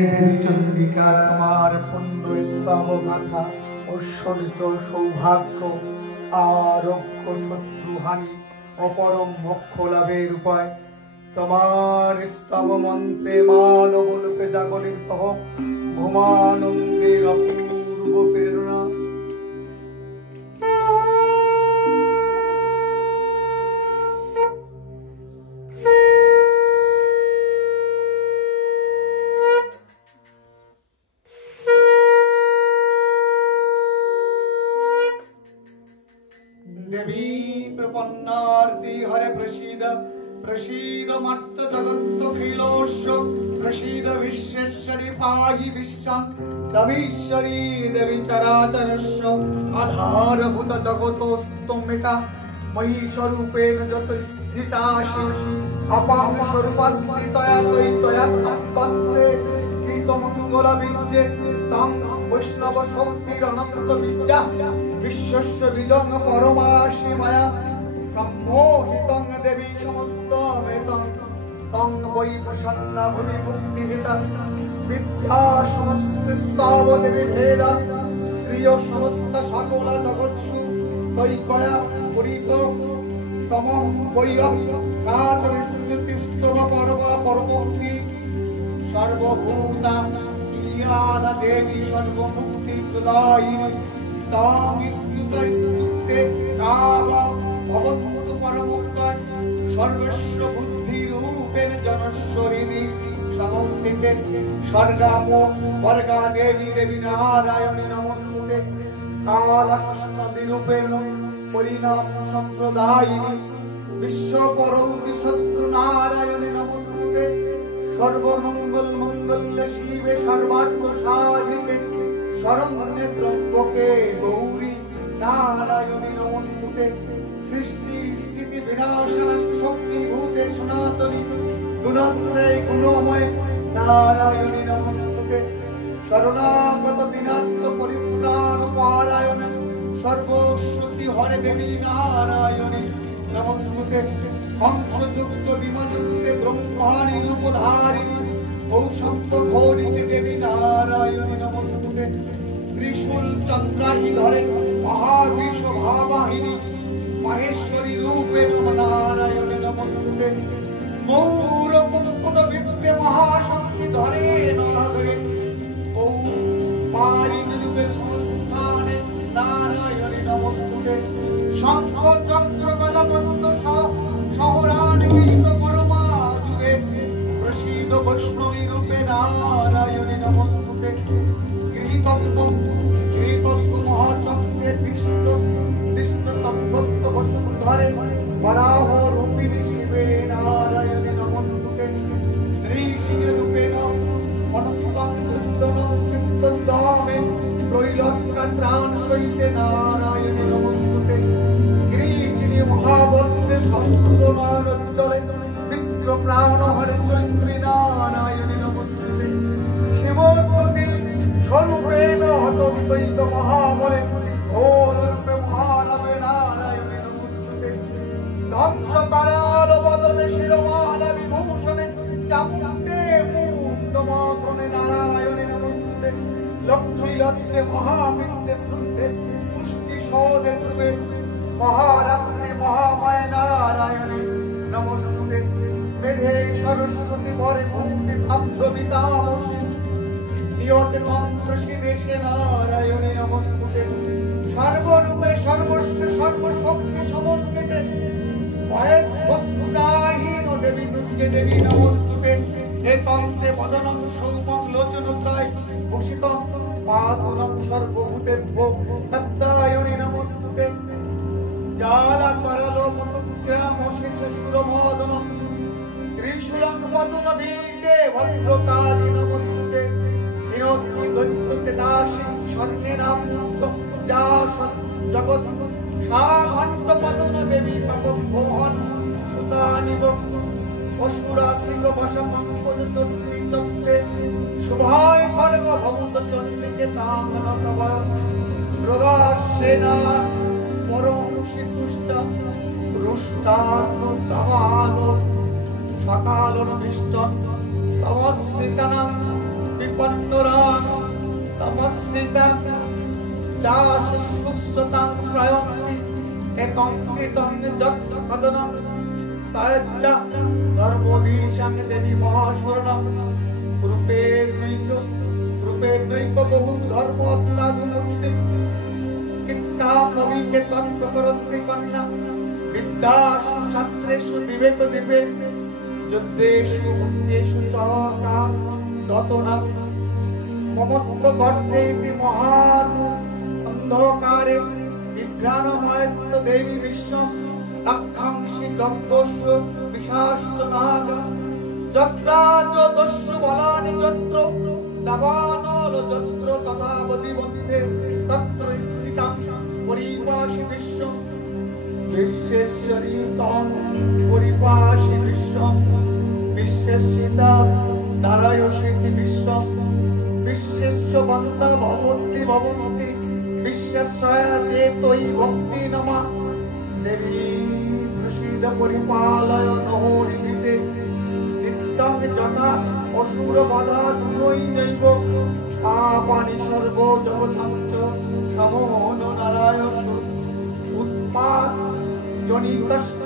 দেবী চন্দ্রিকা, তোমার পুণ্য স্তব গাথা, ঐশ্বর্য সৌভাগ্য আরোগ্য শত্রুহানি অপরম মোক্ষ লাভের উপায় তোমার স্তব মন্ত্রে মানব লোকে জাগরিত হোক ভূমানন্দের অপূর্ব প্রেরণা। देवी प्रपन्नार्ति हरे प्रसीद प्रसीद मत्त जगत्तखिलोष्य प्रसीद विश्वेश्वरी पाहि विश्वं तमीश्वरी देवी चराचरस्य आधारभूत जगतोस्तमिका महिषरूपेण जत स्थितासि अपां स्वरूपस्ति तया त्वया तत्पत्रे कृतमङ्गलविद्ये तं वैष्णव शक्तिरनन्त विद्या विश्वस्य बीजं परमासि मया सम्मोहितं देवी समस्तमेतं तं वै प्रसन्ना भुवि मुक्तिहिता विद्या समस्तस्तव देवी भेद स्त्रिय समस्त सकल जगत्सु तैकया पुरित तमं वैयं कातरस्तुतिस्तव पर्व परमोक्ति सर्वभूता इयादा देवी सर्वमुक्ति प्रदायिनी तां स्तुते कावा भवन्तु परमोक्ताय सर्वस्व बुद्धिरूपेण जनस्वरिणी समस्थिते स्वर्गामो वर्गा देवी देवी नारायणी नमस्ते कालकृष्णनिरूपेण परिणाम सम्प्रदायिनी विश्वपरौति शत्रु नारायणी नमस्ते सर्वमंगल मंगल्य शिवे सर्वार्थ साधिके शरण्ये त्र्यंबके गौरी नारायणी नमस्ते सृष्टि स्थिति विनाशनानि शक्ति भूते सनातनी गुणश्रय गुणमय नारायणी नमस्ते शरणागत विनाश परित्राण पारायण सर्वश्रुति हरे देवी नारायणी नमस्ते हंसयुक्त विमानस्ते ब्रह्माणि रूपधारिणी औषध घोरिके देवी नारायणी नमस्ते त्रिशूल चंद्राहि धरे महाविष भावाहिनी महेश्वरी रूपे नारायणी नमस्ते मौर मुकुट विद्ये महाशक्ति धरे नागरे ओ पारिणी रूपे संस्थाने नारायणी नमस्ते शंख चक्र गदा पद्म शहरानि गृहीत परमा जुगे प्रसीद वैष्णवी रूपे नारायणी नमस्ते गृहीतं महाचक्रे तिष्ठतं भक्त वसुधरे वराह रूपिणी शिवे नारायणी नमस्ते नृसिंह रूपेण अनन्तं कीर्तनं दामे त्रैलोक्यत्राण सहिते नारायणी नमस्ते गिरिजिनी महावत्से सहस्रनारोज्जले विक्र प्राण हरे चन्द्री नारायणी नमस्ते शिवोत्पत्ति स्वरूपेण हतद्वैत महाबले घोररूपे महानवे नारायणी नमस्ते ध्वंसकराल वदने शिरोमाला विभूषणे चामुण्डे मुण्डमात्रणे नारायणी नमस्ते लक्ष्मी लक्ष्मी महाविद्ये श्रुते पुष्टि शोधे ध्रुवे महारात्रि महामाय नारायणी नमस्ते मेधे सरस्वती भरे भक्ति भक्त वितामसी नियते तंत्रसी देशे नारायणी नमस्ते सर्वरूपे सर्वस्व सर्वशक्ति समन्विते भयेत् स्वस्ताहीन देवी दुर्गे देवी नमस्ते एकान्ते वदनं सौमं लोचनत्राय भूषितं पातुनं सर्वभूतेभ्यो तत्तायनि नमस्ते जाला करलो मुतुग्राम शेष सुरमोदनं त्रिशूलं पदुनभीते भद्रकाली नमस्ते हिनोस्ति दैत्यके दासी स्वर्णेनां जासन् जगत् साघण्ट पदुन देवी भगवन् सुतानिव असुरासिंह वशमंपद चंडी चक्रे शुभाय खड्ग भवत चंडिके तांगन कवय मृगासेना परमंसी तुष्ट रुष्टात्म तवालो सकालन विष्टन तवस्सितनं পণ্যরাম তমশ্রিতাং চাশুশ্রুতাং প্রয়ন্তি একং কৃতং যৎ কদনং তজ্জা ধর্মোধীশং দেবী মহাশরণং রূপের নৈক বহু ধর্ম অত্যাধুমূর্তি কিত্তামবিকে তৎপ্রকরন্তি কন্যা বিদ্যাসু শাস্ত্রেষু বিবেক দীপে যুদ্ধেষু ভূতেষু চ কাম দতনা মমত্ব গর্তে ইতি মহান অন্ধকারে বিভ্রাণময়ত্ব দেবী বিশ্বম রক্ষাংসি যজ্ঞস্য বিশাশ্চ নাগ যত্রাচ দস্যু বলানি যত্র দাবানল যত্র তথা বদিবন্ধে তত্র স্থিতাং পরিপাশি বিশ্বম বিশ্বেশ্বরী তং পরিপাশি বিশ্বম বিশ্বেশ্বিতা দারায়সীতি বিশ্বম বিশ্বেশ্ব বন্দা ভবন্তি ভবন্তি বিশ্বেশ্বয়া চেতৈ ভক্তি নমা দেবী প্রসীদ পরিপালয় নহরিতে নিত্যং যথা অসুর বাধা ধুনৈ জৈব পাপানি সর্ব জগৎ সমন নারায়ণ উৎপাত জনিকশ্চ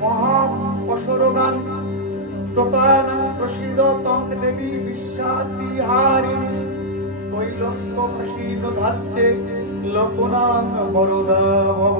মহাপশরগান প্রতয়নং প্রসীদ তং দেবী বিশ্বাতিহারিণী কৈলক্য প্রসীদ ধার্যে লোকনাং বরদা ভব।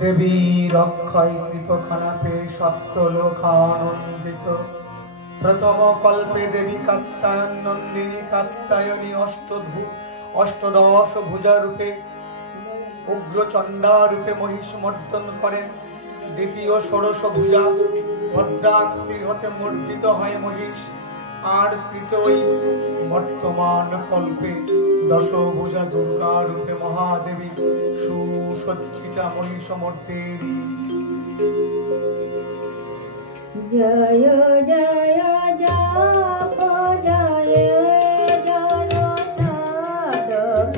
দেবীর অক্ষয় কৃপখানা পেয়ে সপ্তলোকানন্দিত। প্রথম কল্পে দেবী কাত্যায়ন নন্দিনী কাত্যায়নী অষ্টদশ ভুজা রূপে উগ্র চণ্ডা রূপে মহিষ মর্দন করেন। দ্বিতীয় ষোড়শ ভুজা ভদ্রাকৃতির হতে মর্দিত হয় মহিষ। আর তৃতীয় বর্তমান কল্পে দশভুজা দুর্গা রূপে মহাদেবী সুসজ্জিতা মহিষ মর্দেনী। জয় জয় জপ জয় জয় সাধব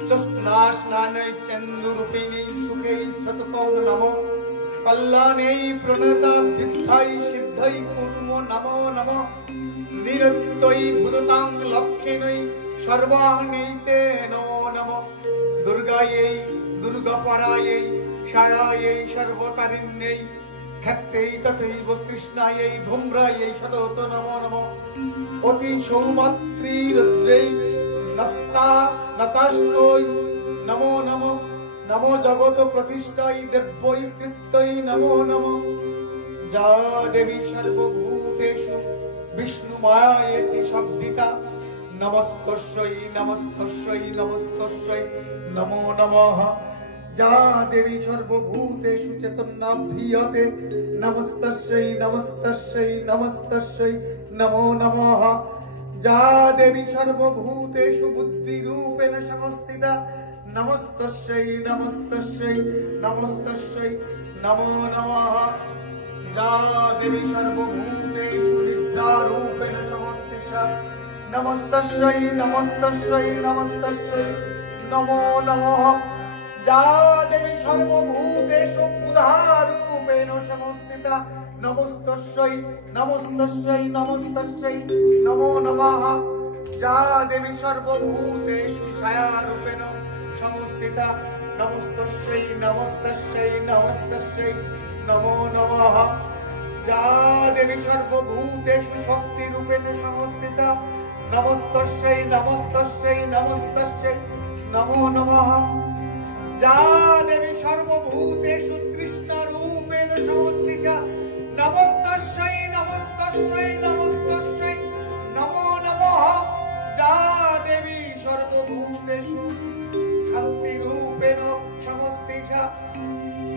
জ্যোৎস্না স্নানে চন্দুরূপিণী সুখে সততং নমো কল্যাণে প্রণতা বৃদ্ধাই সিদ্ধাই কুর্মো নমো নমো নিরত্যই ভূতাং লক্ষ্মীনৈ সর্বাণীতে নমো নমো দুর্গাयै দুর্গাপরাयै ছায়াयै সর্বকারিণ্যৈ খ্যাত্যৈ তথৈব কৃষ্ণাयै ধূম্রাयै সদত নমো নমো অতি সৌমাত্রী রুদ্রৈ নস্তা নতাস্তৈ নমো নমো নমো জগত প্রতিষ্ঠাই দেব্যৈ কৃত্যৈ নমো নমো যা দেবী সর্বভূতেষু বিষ্ণু মায়েতি শব্দিতা নমস্তস্যৈ নমস্তস্যৈ নমস্তস্যৈ নমো নমঃ যা দেবী সর্বভূতেষু চেতনাভীয়তে নমস্তস্যৈ নমস্তস্যৈ নমস্তস্যৈ নমো নমঃ যা দেবী সর্বভূতেষু বুদ্ধিরূপেণ সংস্থিতা নমস্তস্যৈ নমস্তস্যৈ নমস্তস্যৈ নমো নমঃ যা দেবী সর্বভূতেষু নিদ্রারূপেণ সংস্থিতা নমস্তস্যৈ নমস্তস্যৈ নমস্তস্যৈ নমো নমঃ যা দেবী সর্বভূতেষু ক্ষুধারূপেণ সংস্থিতা নমস্তস্যৈ নমস্তস্যৈ নমস্তস্যৈ নমো নমঃ যা দেবী সর্বভূতেষু ছায়ারূপেণ সংস্থিতা নমস্তস্যৈ নমস্তস্যৈ নমস্তস্যৈ নমো নমঃ যা দেবী সর্বভূতেষু শক্তিরূপেণ সংস্থিতা নমস্তস্যৈ নমস্তস্যৈ নমস্তস্যৈ নমো নমঃ যা দেবী সর্বভূতেষু কৃষ্ণরূপেণ সংস্থিতা নমস্তস্যৈ নমস্তস্যৈ নমস্তস্যৈ নমো নমঃ যা দেবী সর্বভূতেষু শান্তিরূপেণ সংস্থিতা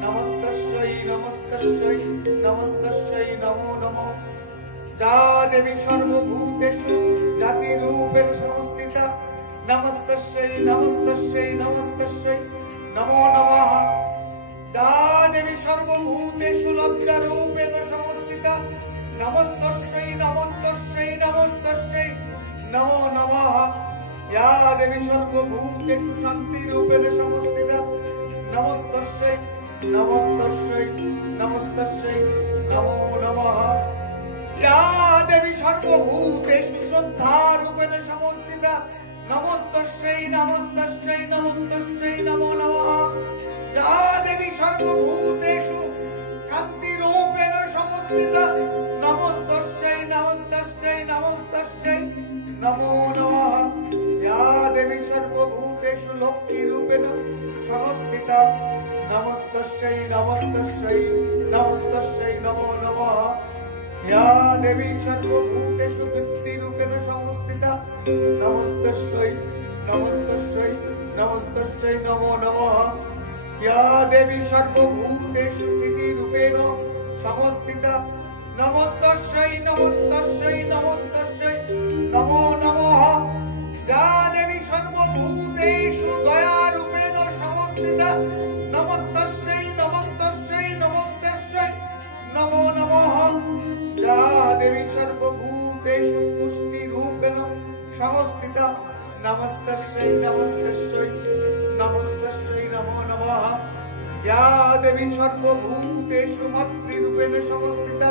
নমস্তস্যৈ নমস্তস্যৈ নমস্তস্যৈ নমো নমঃ যা দেবী সর্বভূতেষু জাতিরূপেণ সংস্থিতা নমস্তস্যৈ নমস্তস্যৈ নমস্তস্যৈ নমো নমঃ যা দেবী সর্বভূতেষু লজ্জারূপেণ সংস্থিতা নমস্তস্যৈ নমস্তস্যৈ নমস্তস্যৈ নমো নমঃ যা দেবী সর্বভূতেষু শান্তিরূপেণ সংস্থিতা নমস্তস্যৈ নমস্তস্যৈ নমস্তস্যৈ নমো নমঃ যা দেবী সর্বভূতেষু শ্রদ্ধারূপেণ সংস্থিতা নমস্তস্যৈ নমস্তস্যৈ নমস্তস্যৈ নমো নমঃ যা দেবী সর্বভূতেষু কান্তিরূপেণ সংস্থিতা নমস্তস্যৈ নমস্তস্যৈ নমস্তস্যৈ নমো নমঃ যা দেবী সর্বভূতেষু লক্ষ্মীরূপেণ সংস্থিতা নমস্তস্যৈ নমস্তস্যৈ নমস্তস্যৈ নমো নমঃ যা দেবী সর্বভূতেষু বৃত্তিরূপেণ সংস্থিতা নমস্তস্যৈ নমস্তস্যৈ নমস্তস্যৈ নমো নমঃ যা দেবী সর্বভূতেষু স্মৃতিরূপেণ সংস্থিতা নমস্তস্যৈ নমস্তস্যৈ নমস্তস্যৈ নমো নমঃ যা দেবী সর্বভূতেষু দয়ারূপেণ সংস্থিতা নমস্তস্যৈ নমস্তস্যৈ নমস্তস্যৈ নমো নমঃ যা দেবী সর্বভূতেষু পুষ্টিরূপেণ সংস্থিতা নমস্তস্যৈ নমস্তস্যৈ নমস্তস্যৈ নমো নমঃ যা দেবী সর্বভূতেষু মাতৃরূপেণ সংস্থিতা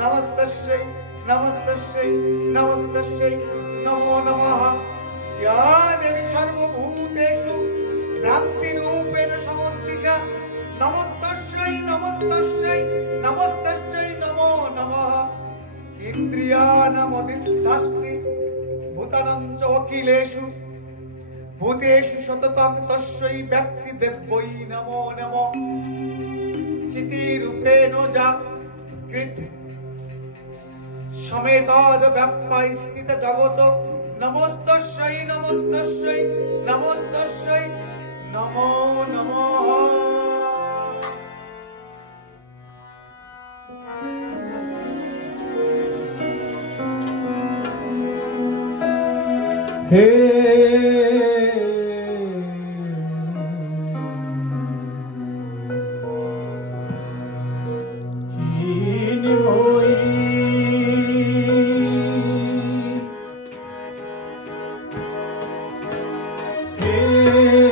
নমস্তস্যৈ নমস্তস্যৈ নমস্তস্যৈ নমো নমঃ যা দেবী সর্বভূতেষু ভ্রান্তিরূপেণ সংস্থিতা নমস্তস্যৈ নমস্তস্যৈ নমস্তস্যৈ নমো নমঃ ইন্দ্রিয়ানামদিত্যাস্তি ভূতানাং চ অখিলেষু ভূতেষু সততং তস্যৈ ব্যক্তিদেব্যৈ নমো নমঃ চিতিরূপেণ যা কৃত সমেতদ ব্যাপ্যাই স্থিত জগত নমস্তস্যৈ নমস্তস্যৈ নমস্তস্যৈ নমো নমঃ হে চিন্ময়ী হে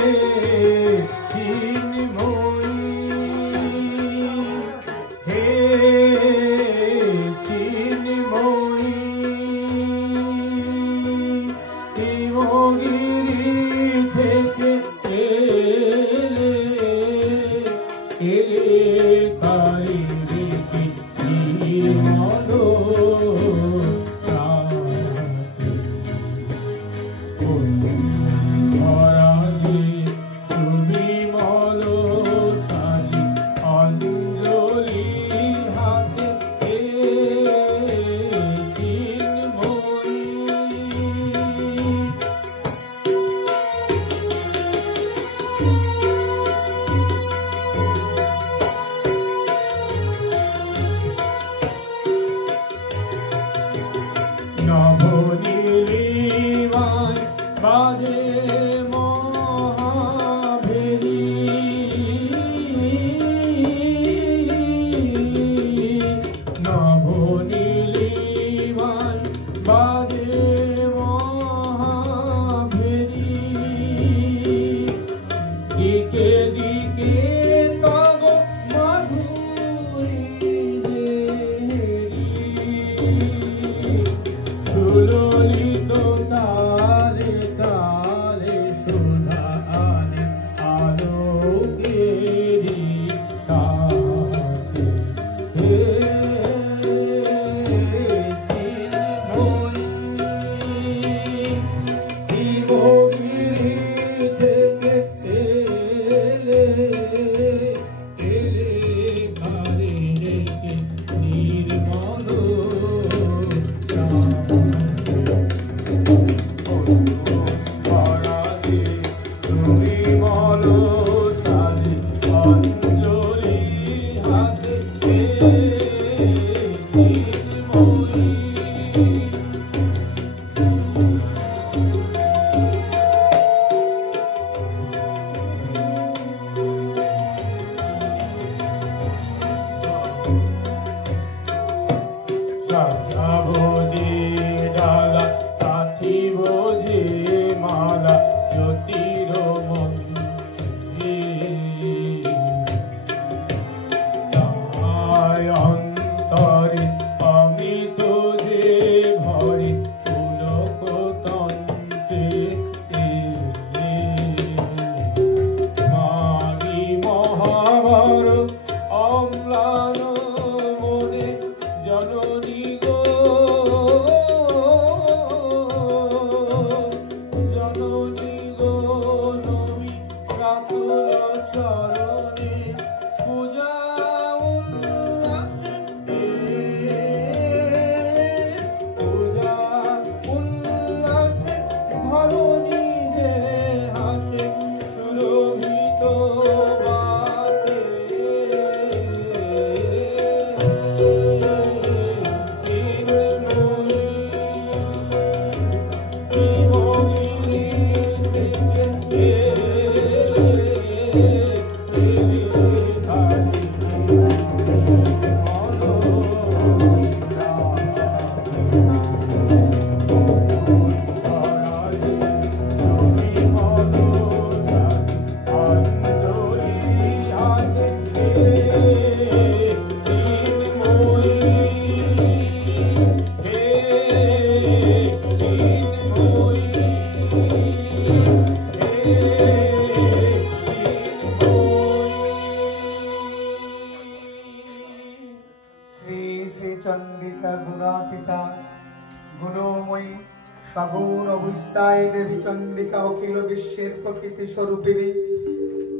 স্বরূপিণী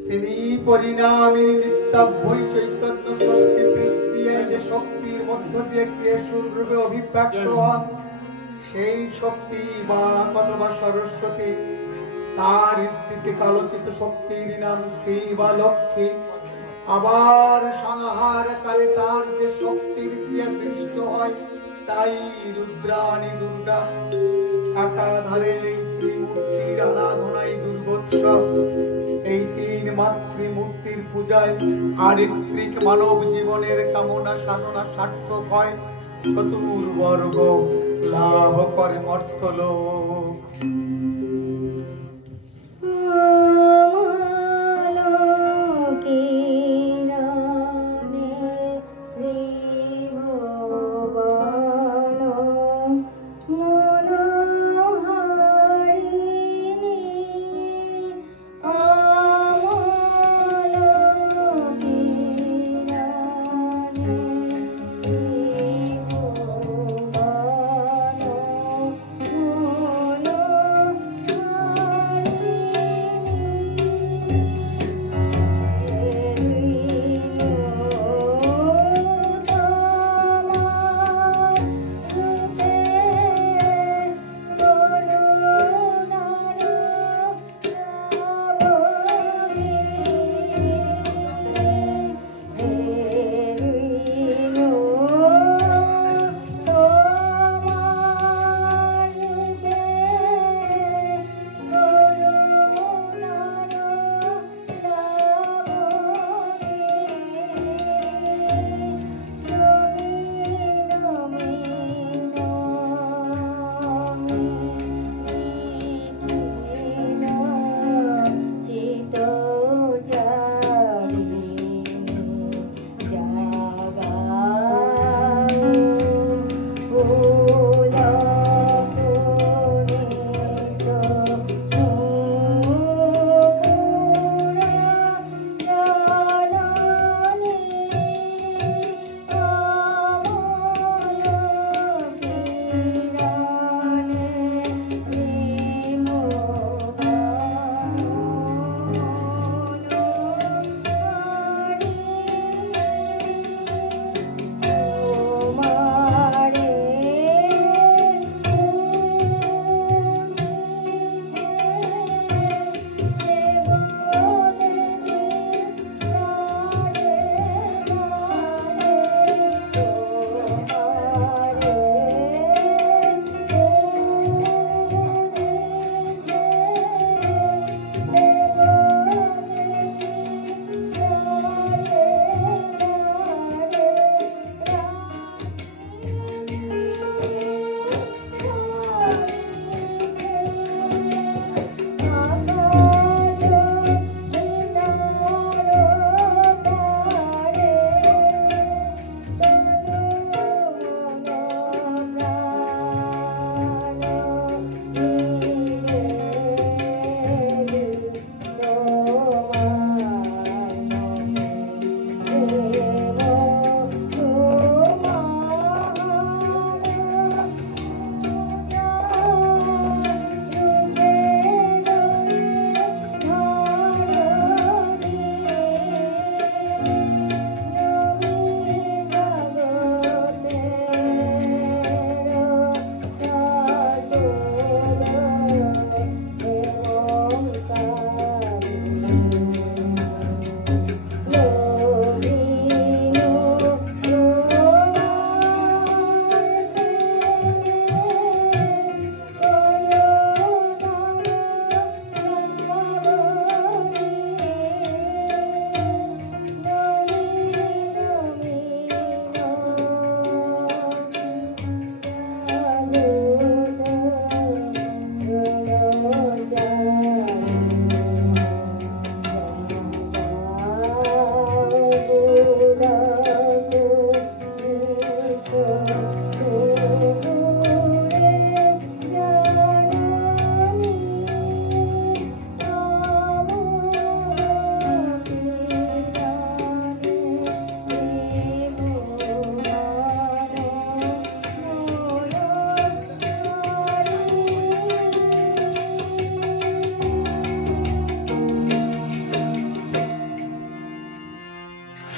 তিনি পরিণামিনী নিত্যাভ্যই চৈতন্য ষষ্ঠী প্রক্রিয়ায় যে শক্তির মধ্য দিয়ে ক্রিয়াশীল রূপে অভিব্যক্ত হন সেই শক্তি বা অথবা সরস্বতী, তার স্থিতি কালোচিত শক্তির নাম শ্রী বা লক্ষ্মী। আবার সংহার কালে তার যে শক্তির ক্রিয়া দৃষ্ট হয় তাই রুদ্রাণী দুর্গা। একাধারে এই ত্রিমূর্তির আরাধনাই দুর্গোৎসব। এই তিন মাতৃমূর্তির পূজায় আরিত্রিক মানব জীবনের কামনা সাধনা সার্থক হয়, চতুর্বর্গ লাভ করে মর্ত্যলোক। Oh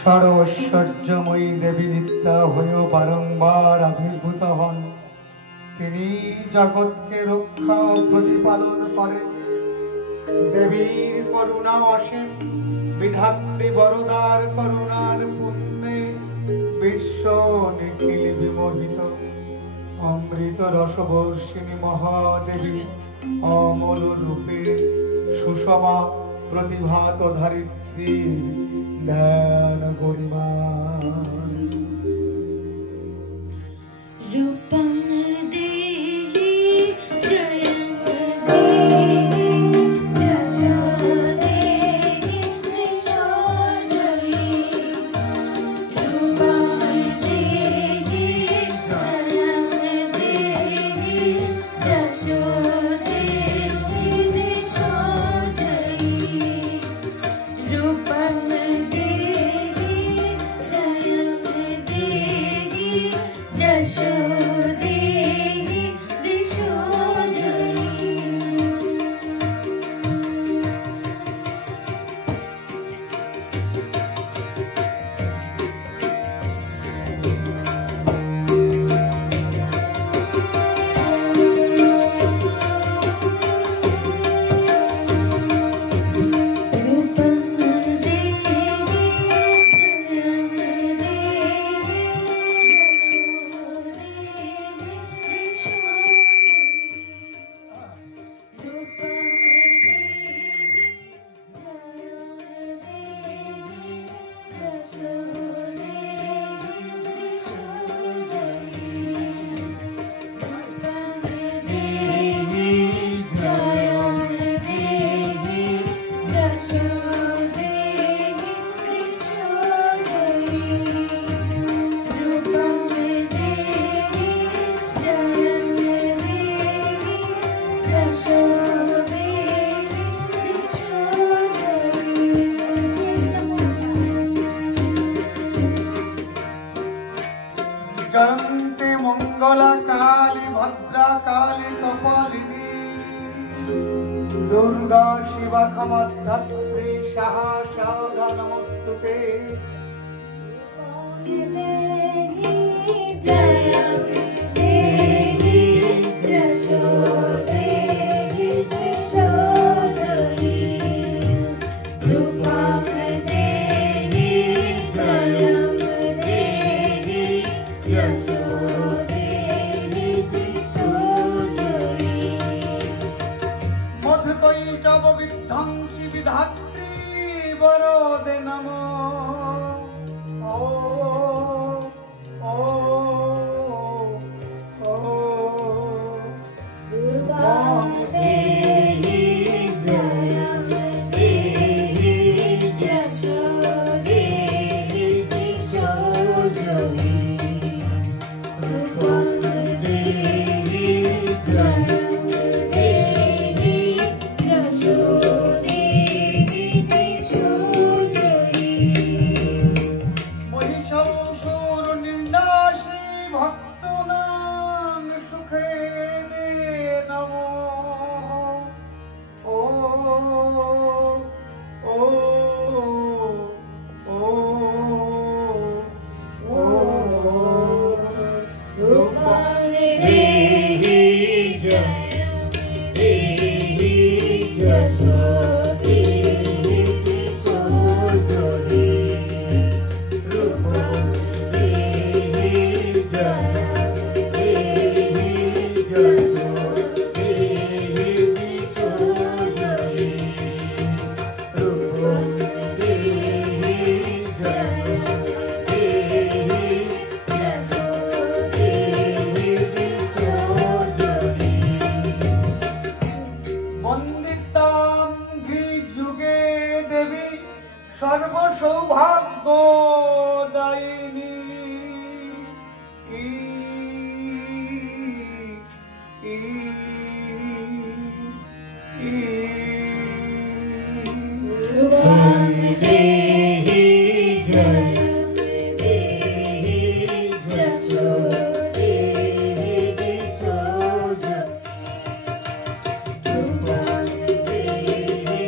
ষড়ৈশ্বর্যময়ী দেবী নিত্যা হয়েও বারংবার আবির্ভূত হন। তিনি জগৎকে রক্ষা ও প্রতিপালন করেন। দেবীর করুণা অসীম, বিধাত্রী বরদার করুণার পুণ্যে বিশ্ব নিখিল বিমোহিত। অমৃত রসবর্ষিণী মহাদেবী অমল রূপে সুষমা প্রতিভাত ধারিত্রী ধ্যান গরিমা। रूपं देहि जयं देहि यशो देहि दिशो जयि। रूपं देहि जयं देहि यशो देहि दिशो जयि। रूपं देहि जयं देहि यशो देहि दिशो जयि। रूपं देहि जयं देहि यशो देहि दिशो जयि। रूपं देहि जयं देहि यशो देहि दिशो जयि। रूपं देहि जयं देहि यशो देहि दिशो जयि। रूपं देहि जयं देहि यशो देहि दिशो जयि। जयन्ते मंगला काली भद्रा काली कपालिनी दुर्गा शिवा क्षमा धत्री शाहा शारदा नमस्तुते। देहि जयं देहि यशो देहि दिशो जयि। रूपं देहि जयं देहि यशो देहि दिशो जयि। मधुकैटभ विध्वंसी विधात्री वरदे नमो। ओ ओ ओ रूपं देहि जयं देहि यशो देहि दिशो जयि। रूपं देहि जयं देहि यशो देहि दिशो जयि। महिषासुर निर्नाशी भक्तनां सुखे नमो। ओ ओ ओ ओ रूपं देहि जयं देहि यशो देहि दिशो जयि। रूपं देहि जयं देहि यशो देहि दिशो जयि। रूपं देहि जयं देहि यशो देहि दिशो जयि। वन्दितां गिरिजुगे देवी सर्वसौभाग्य दायिनी। रूपं देहि जयं देहि यशो देहि दिशो जयि। रूपं देहि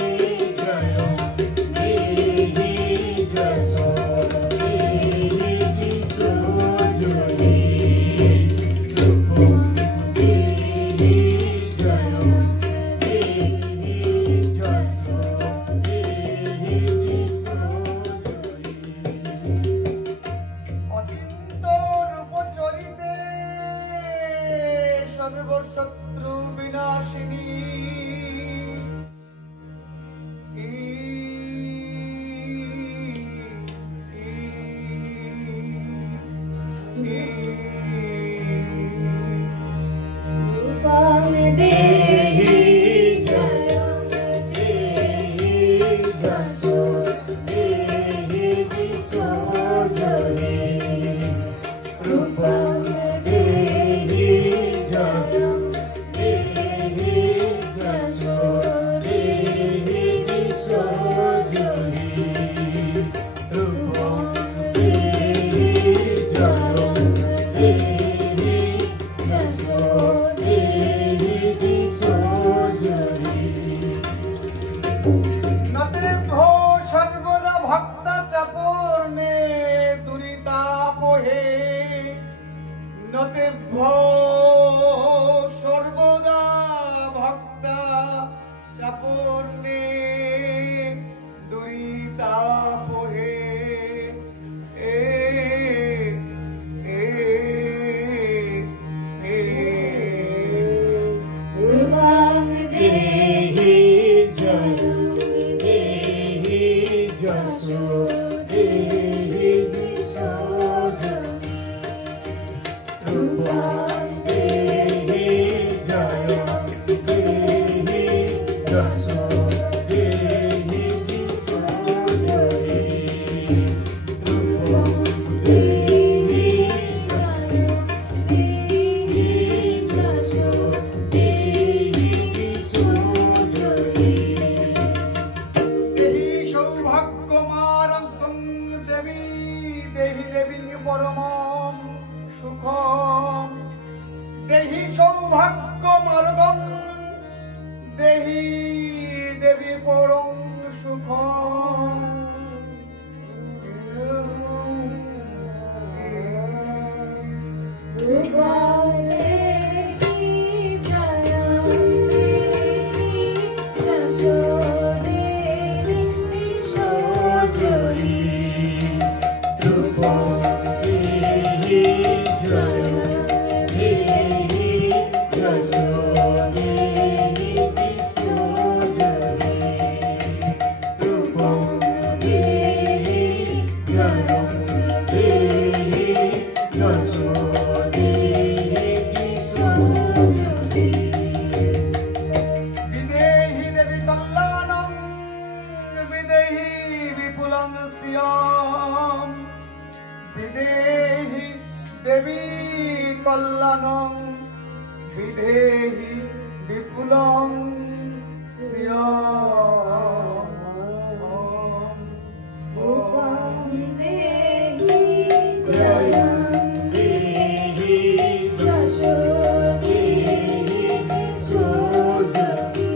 जयं देहि यशो শ্রিয়ম বিদেহি দেবী কল্যাণং বিদেহি বিপুলং শ্রিয়ম দেহি জয়ং দেহি যশো দেহি যশোজহি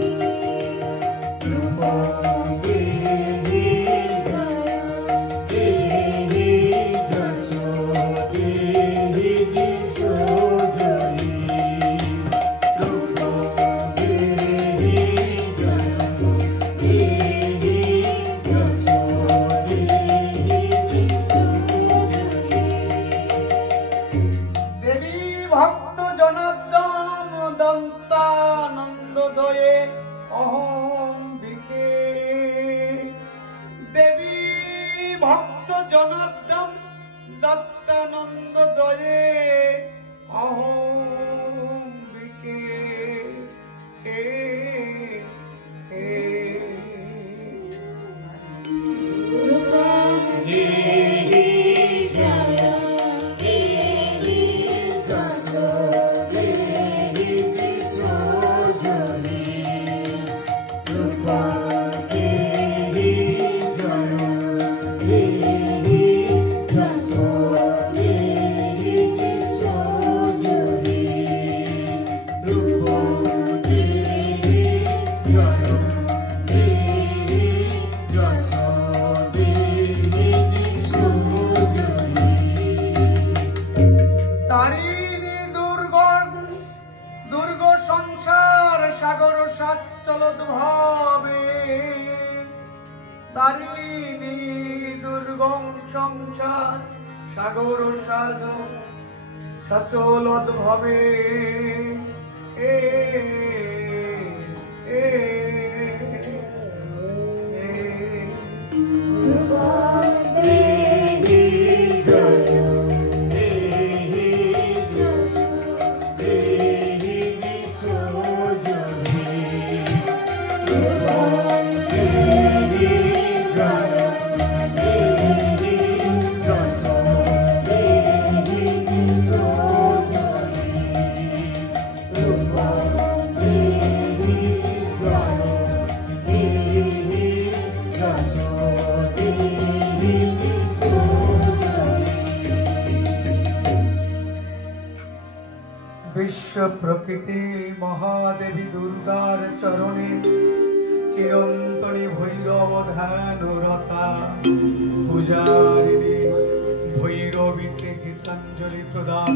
রূপং দেহি জয়ং দেহি যশো দেহি যশোজহি রূপং দেহি জয়ং দেহি যশো দেহি যশোজহি দেবী ভক্ত জনার্দন দন্তানন্দদয়ে অহম্বিকে দেবী ভক্ত জনার্দন দত্তানন্দদয়ে অহম্বিকে রূপং দেহি জয়ং দেহি যশো দেহি যশোজহি রূপং দেহি জয়ং দেহি যশো দেহি যশোজহি রূপং দেহি জয়ং দেহি যশো দেহি যশোজহি তারিণী দুর্গ সংসার সাগর সাচ্চলোদ্ভবে তারিণী দুর্গম সংসার সাগর সচলোদ্ভবে এ এ রূপং দেহি জয়ং দেহি যশো দেহি যশোজহি রূপং দেহি জয়ং দেহি যশো দেহি যশোজহি রূপং দেহি জয়ং দেহি যশো দেহি যশোজহি বিশ্ব প্রকৃতি মহাদেবী দুর্গার চরণে চিরন্তনী ভৈরব ধ্যানরতা পূজারিণী ভৈরবীতে গীতাঞ্জলি প্রদান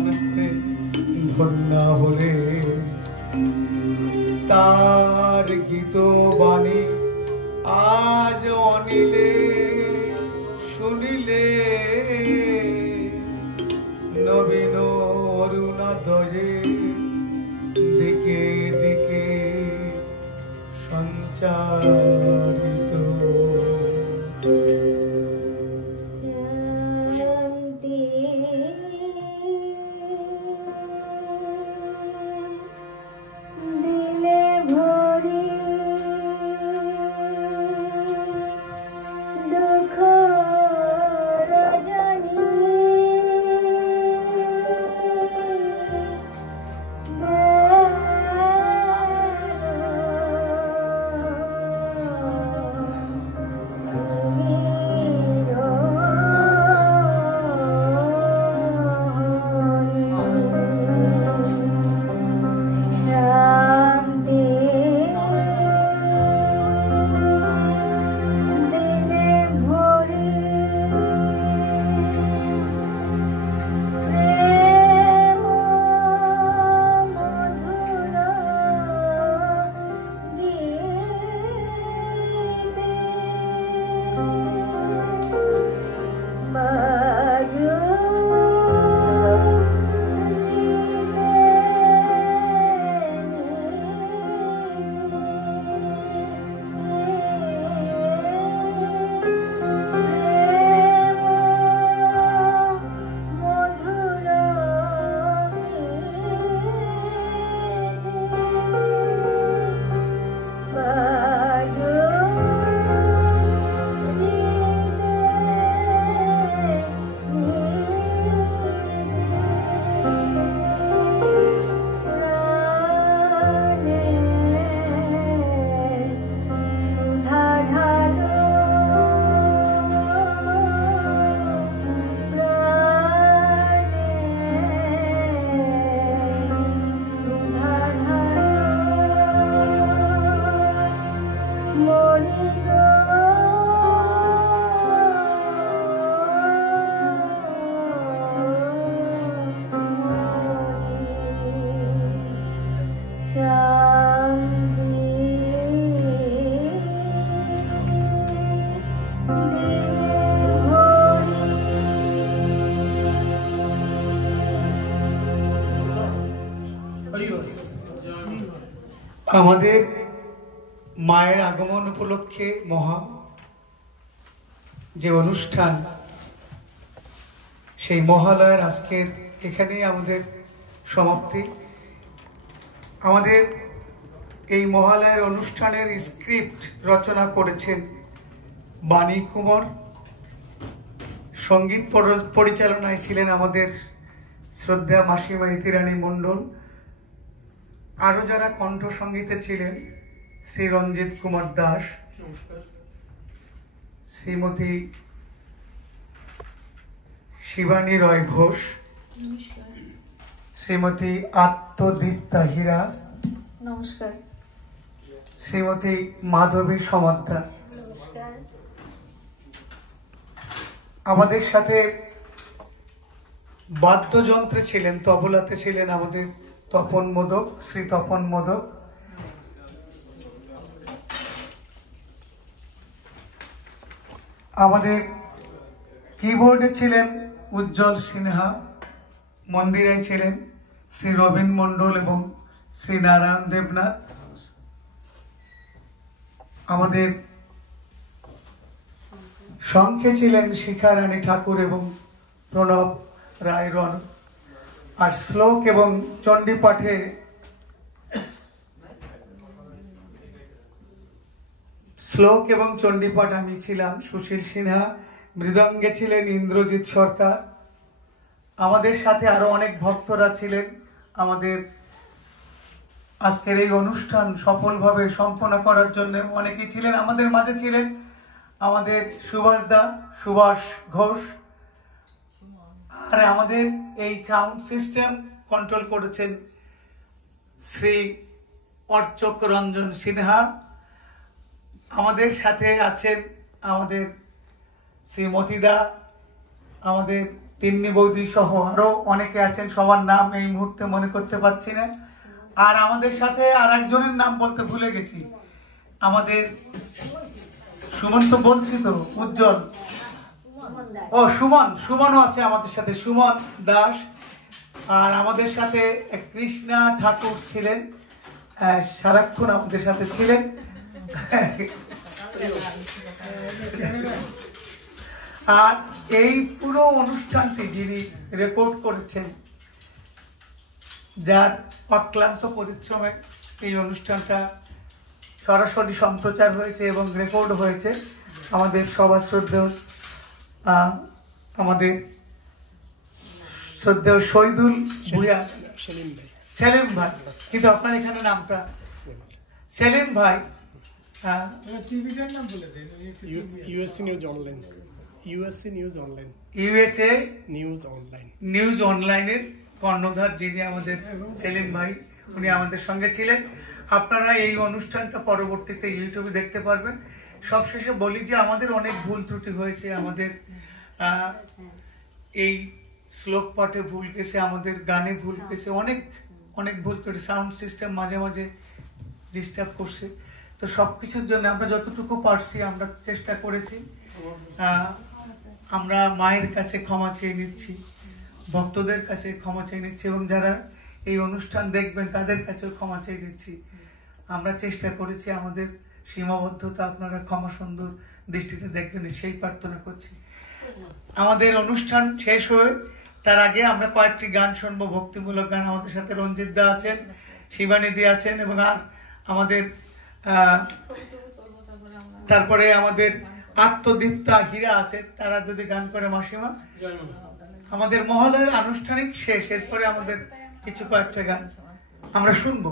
ধন্যা হলে তার গীত বাণী আজ অনিলে শুনিলে নবীন অরুণোদয়ে দিকে দিকে সঞ্চারিত শান্তি দিলে ভরি দুঃখ আমাদের মায়ের আগমন উপলক্ষে মহা যে অনুষ্ঠান, সেই মহালয়ার আজকের এখানেই আমাদের সমাপ্তি। আমাদের এই মহালয়ার অনুষ্ঠানের স্ক্রিপ্ট রচনা করেছেন বাণী কুমার, সঙ্গীত পরিচালনায় ছিলেন আমাদের শ্রদ্ধা মাসিমা ইতিরানী মণ্ডল, আরও যারা কণ্ঠ সঙ্গীতে ছিলেন শ্রী রঞ্জিত কুমার দাস, শ্রীমতী শিবানী রয় ঘোষ, শ্রীমতী আত্মদীপ্তা হীরা, নমস্কার, শ্রীমতী মাধবী সমাদ্দার। আমাদের সাথে বাদ্যযন্ত্রে ছিলেন, তবলাতে ছিলেন আমাদের তপন মোদক, শ্রী তপন মোদক। আমাদের কিবোর্ডে ছিলেন উজ্জ্বল সিনহা, মন্দিরে ছিলেন শ্রী রবীন মণ্ডল এবং শ্রী নারায়ণ দেবনাথ। আমাদের শঙ্খে ছিলেন শিখা রানী ঠাকুর এবং প্রণব রায় রন। আর শ্লোক এবং চণ্ডীপাঠে আমি ছিলাম সুশীল সিনহা, মৃদঙ্গে ছিলেন ইন্দ্রজিৎ সরকার। আমাদের সাথে আরো অনেক ভক্তরা ছিলেন। আমাদের আজকের এই অনুষ্ঠান সফলভাবে সম্পন্ন করার জন্য অনেকেই ছিলেন। আমাদের মাঝে ছিলেন আমাদের সুভাষ ঘোষ, আর আমাদের এই সাউন্ড সিস্টেম কন্ট্রোল করেছেন শ্রী অর্চক রঞ্জন সিনহা। আমাদের সাথে আছেন আমাদের শ্রীমতীদা, আমাদের তিন্নি বৌদি সহ আরো অনেকে আছেন, সবার নাম এই মুহূর্তে মনে করতে পারছি না। আর আমাদের সাথে আর একজনের নাম বলতে ভুলে গেছি, আমাদের সুমন তো বলছি তো, উজ্জ্বল, ও সুমনও আছে আমাদের সাথে, সুমন দাস। আর আমাদের সাথে কৃষ্ণা ঠাকুর ছিলেন, সারাক্ষণ আমাদের সাথে ছিলেন। আর এই পুরো অনুষ্ঠানটি যিনি রেকর্ড করেছেন, যার অক্লান্ত পরিশ্রমে এই অনুষ্ঠানটা সরাসরি সম্প্রচার হয়েছে এবং রেকর্ড হয়েছে, আমাদের সবার শ্রদ্ধেয় আমাদের শ্রদ্ধেয় শহীদুল ভূঁইয়া সেলিম ভাই, কিন্তু আপনার এখানে নামটা সেলিম ভাই। USA নিউজ অনলাইনের কর্ণধার যিনি আমাদের সেলিম ভাই, উনি আমাদের সঙ্গে ছিলেন। আপনারা এই অনুষ্ঠানটা পরবর্তীতে ইউটিউবে দেখতে পারবেন। সবশেষে বলি যে আমাদের অনেক ভুল ত্রুটি হয়েছে, আমাদের এই শ্লোক পাঠে ভুল গেছে, আমাদের গানে ভুল গেছে, অনেক ভুল ত্রুটি, সাউন্ড সিস্টেম মাঝে মাঝে ডিস্টার্ব করছে। তো সবকিছুর জন্য আমরা যতটুকু পারছি আমরা চেষ্টা করেছি। আমরা মায়ের কাছে ক্ষমা চেয়ে নিচ্ছি, ভক্তদের কাছে ক্ষমা চেয়ে নিচ্ছি, এবং যারা এই অনুষ্ঠান দেখবেন তাদের কাছেও ক্ষমা চেয়ে নিচ্ছি। আমরা চেষ্টা করেছি, আমাদের সীমাবদ্ধতা আপনারা ক্ষমা সুন্দর দৃষ্টিতে দেখবেন, সেই প্রার্থনা করছি। আমাদের অনুষ্ঠান শেষ হয়ে তার আগে আমরা কয়েকটি গান শুনবো, ভক্তিমূলক গান। আমাদের সাথে রঞ্জিত দা আছেন, শিবানিদি আছেন, এবং আর আমাদের তারপরে আমাদের আত্মদীপ্তা হীরা আছে, তারা যদি গান করে মাসিমা। আমাদের মহালয়ার আনুষ্ঠানিক শেষ, এরপরে আমাদের কয়েকটা গান আমরা শুনবো।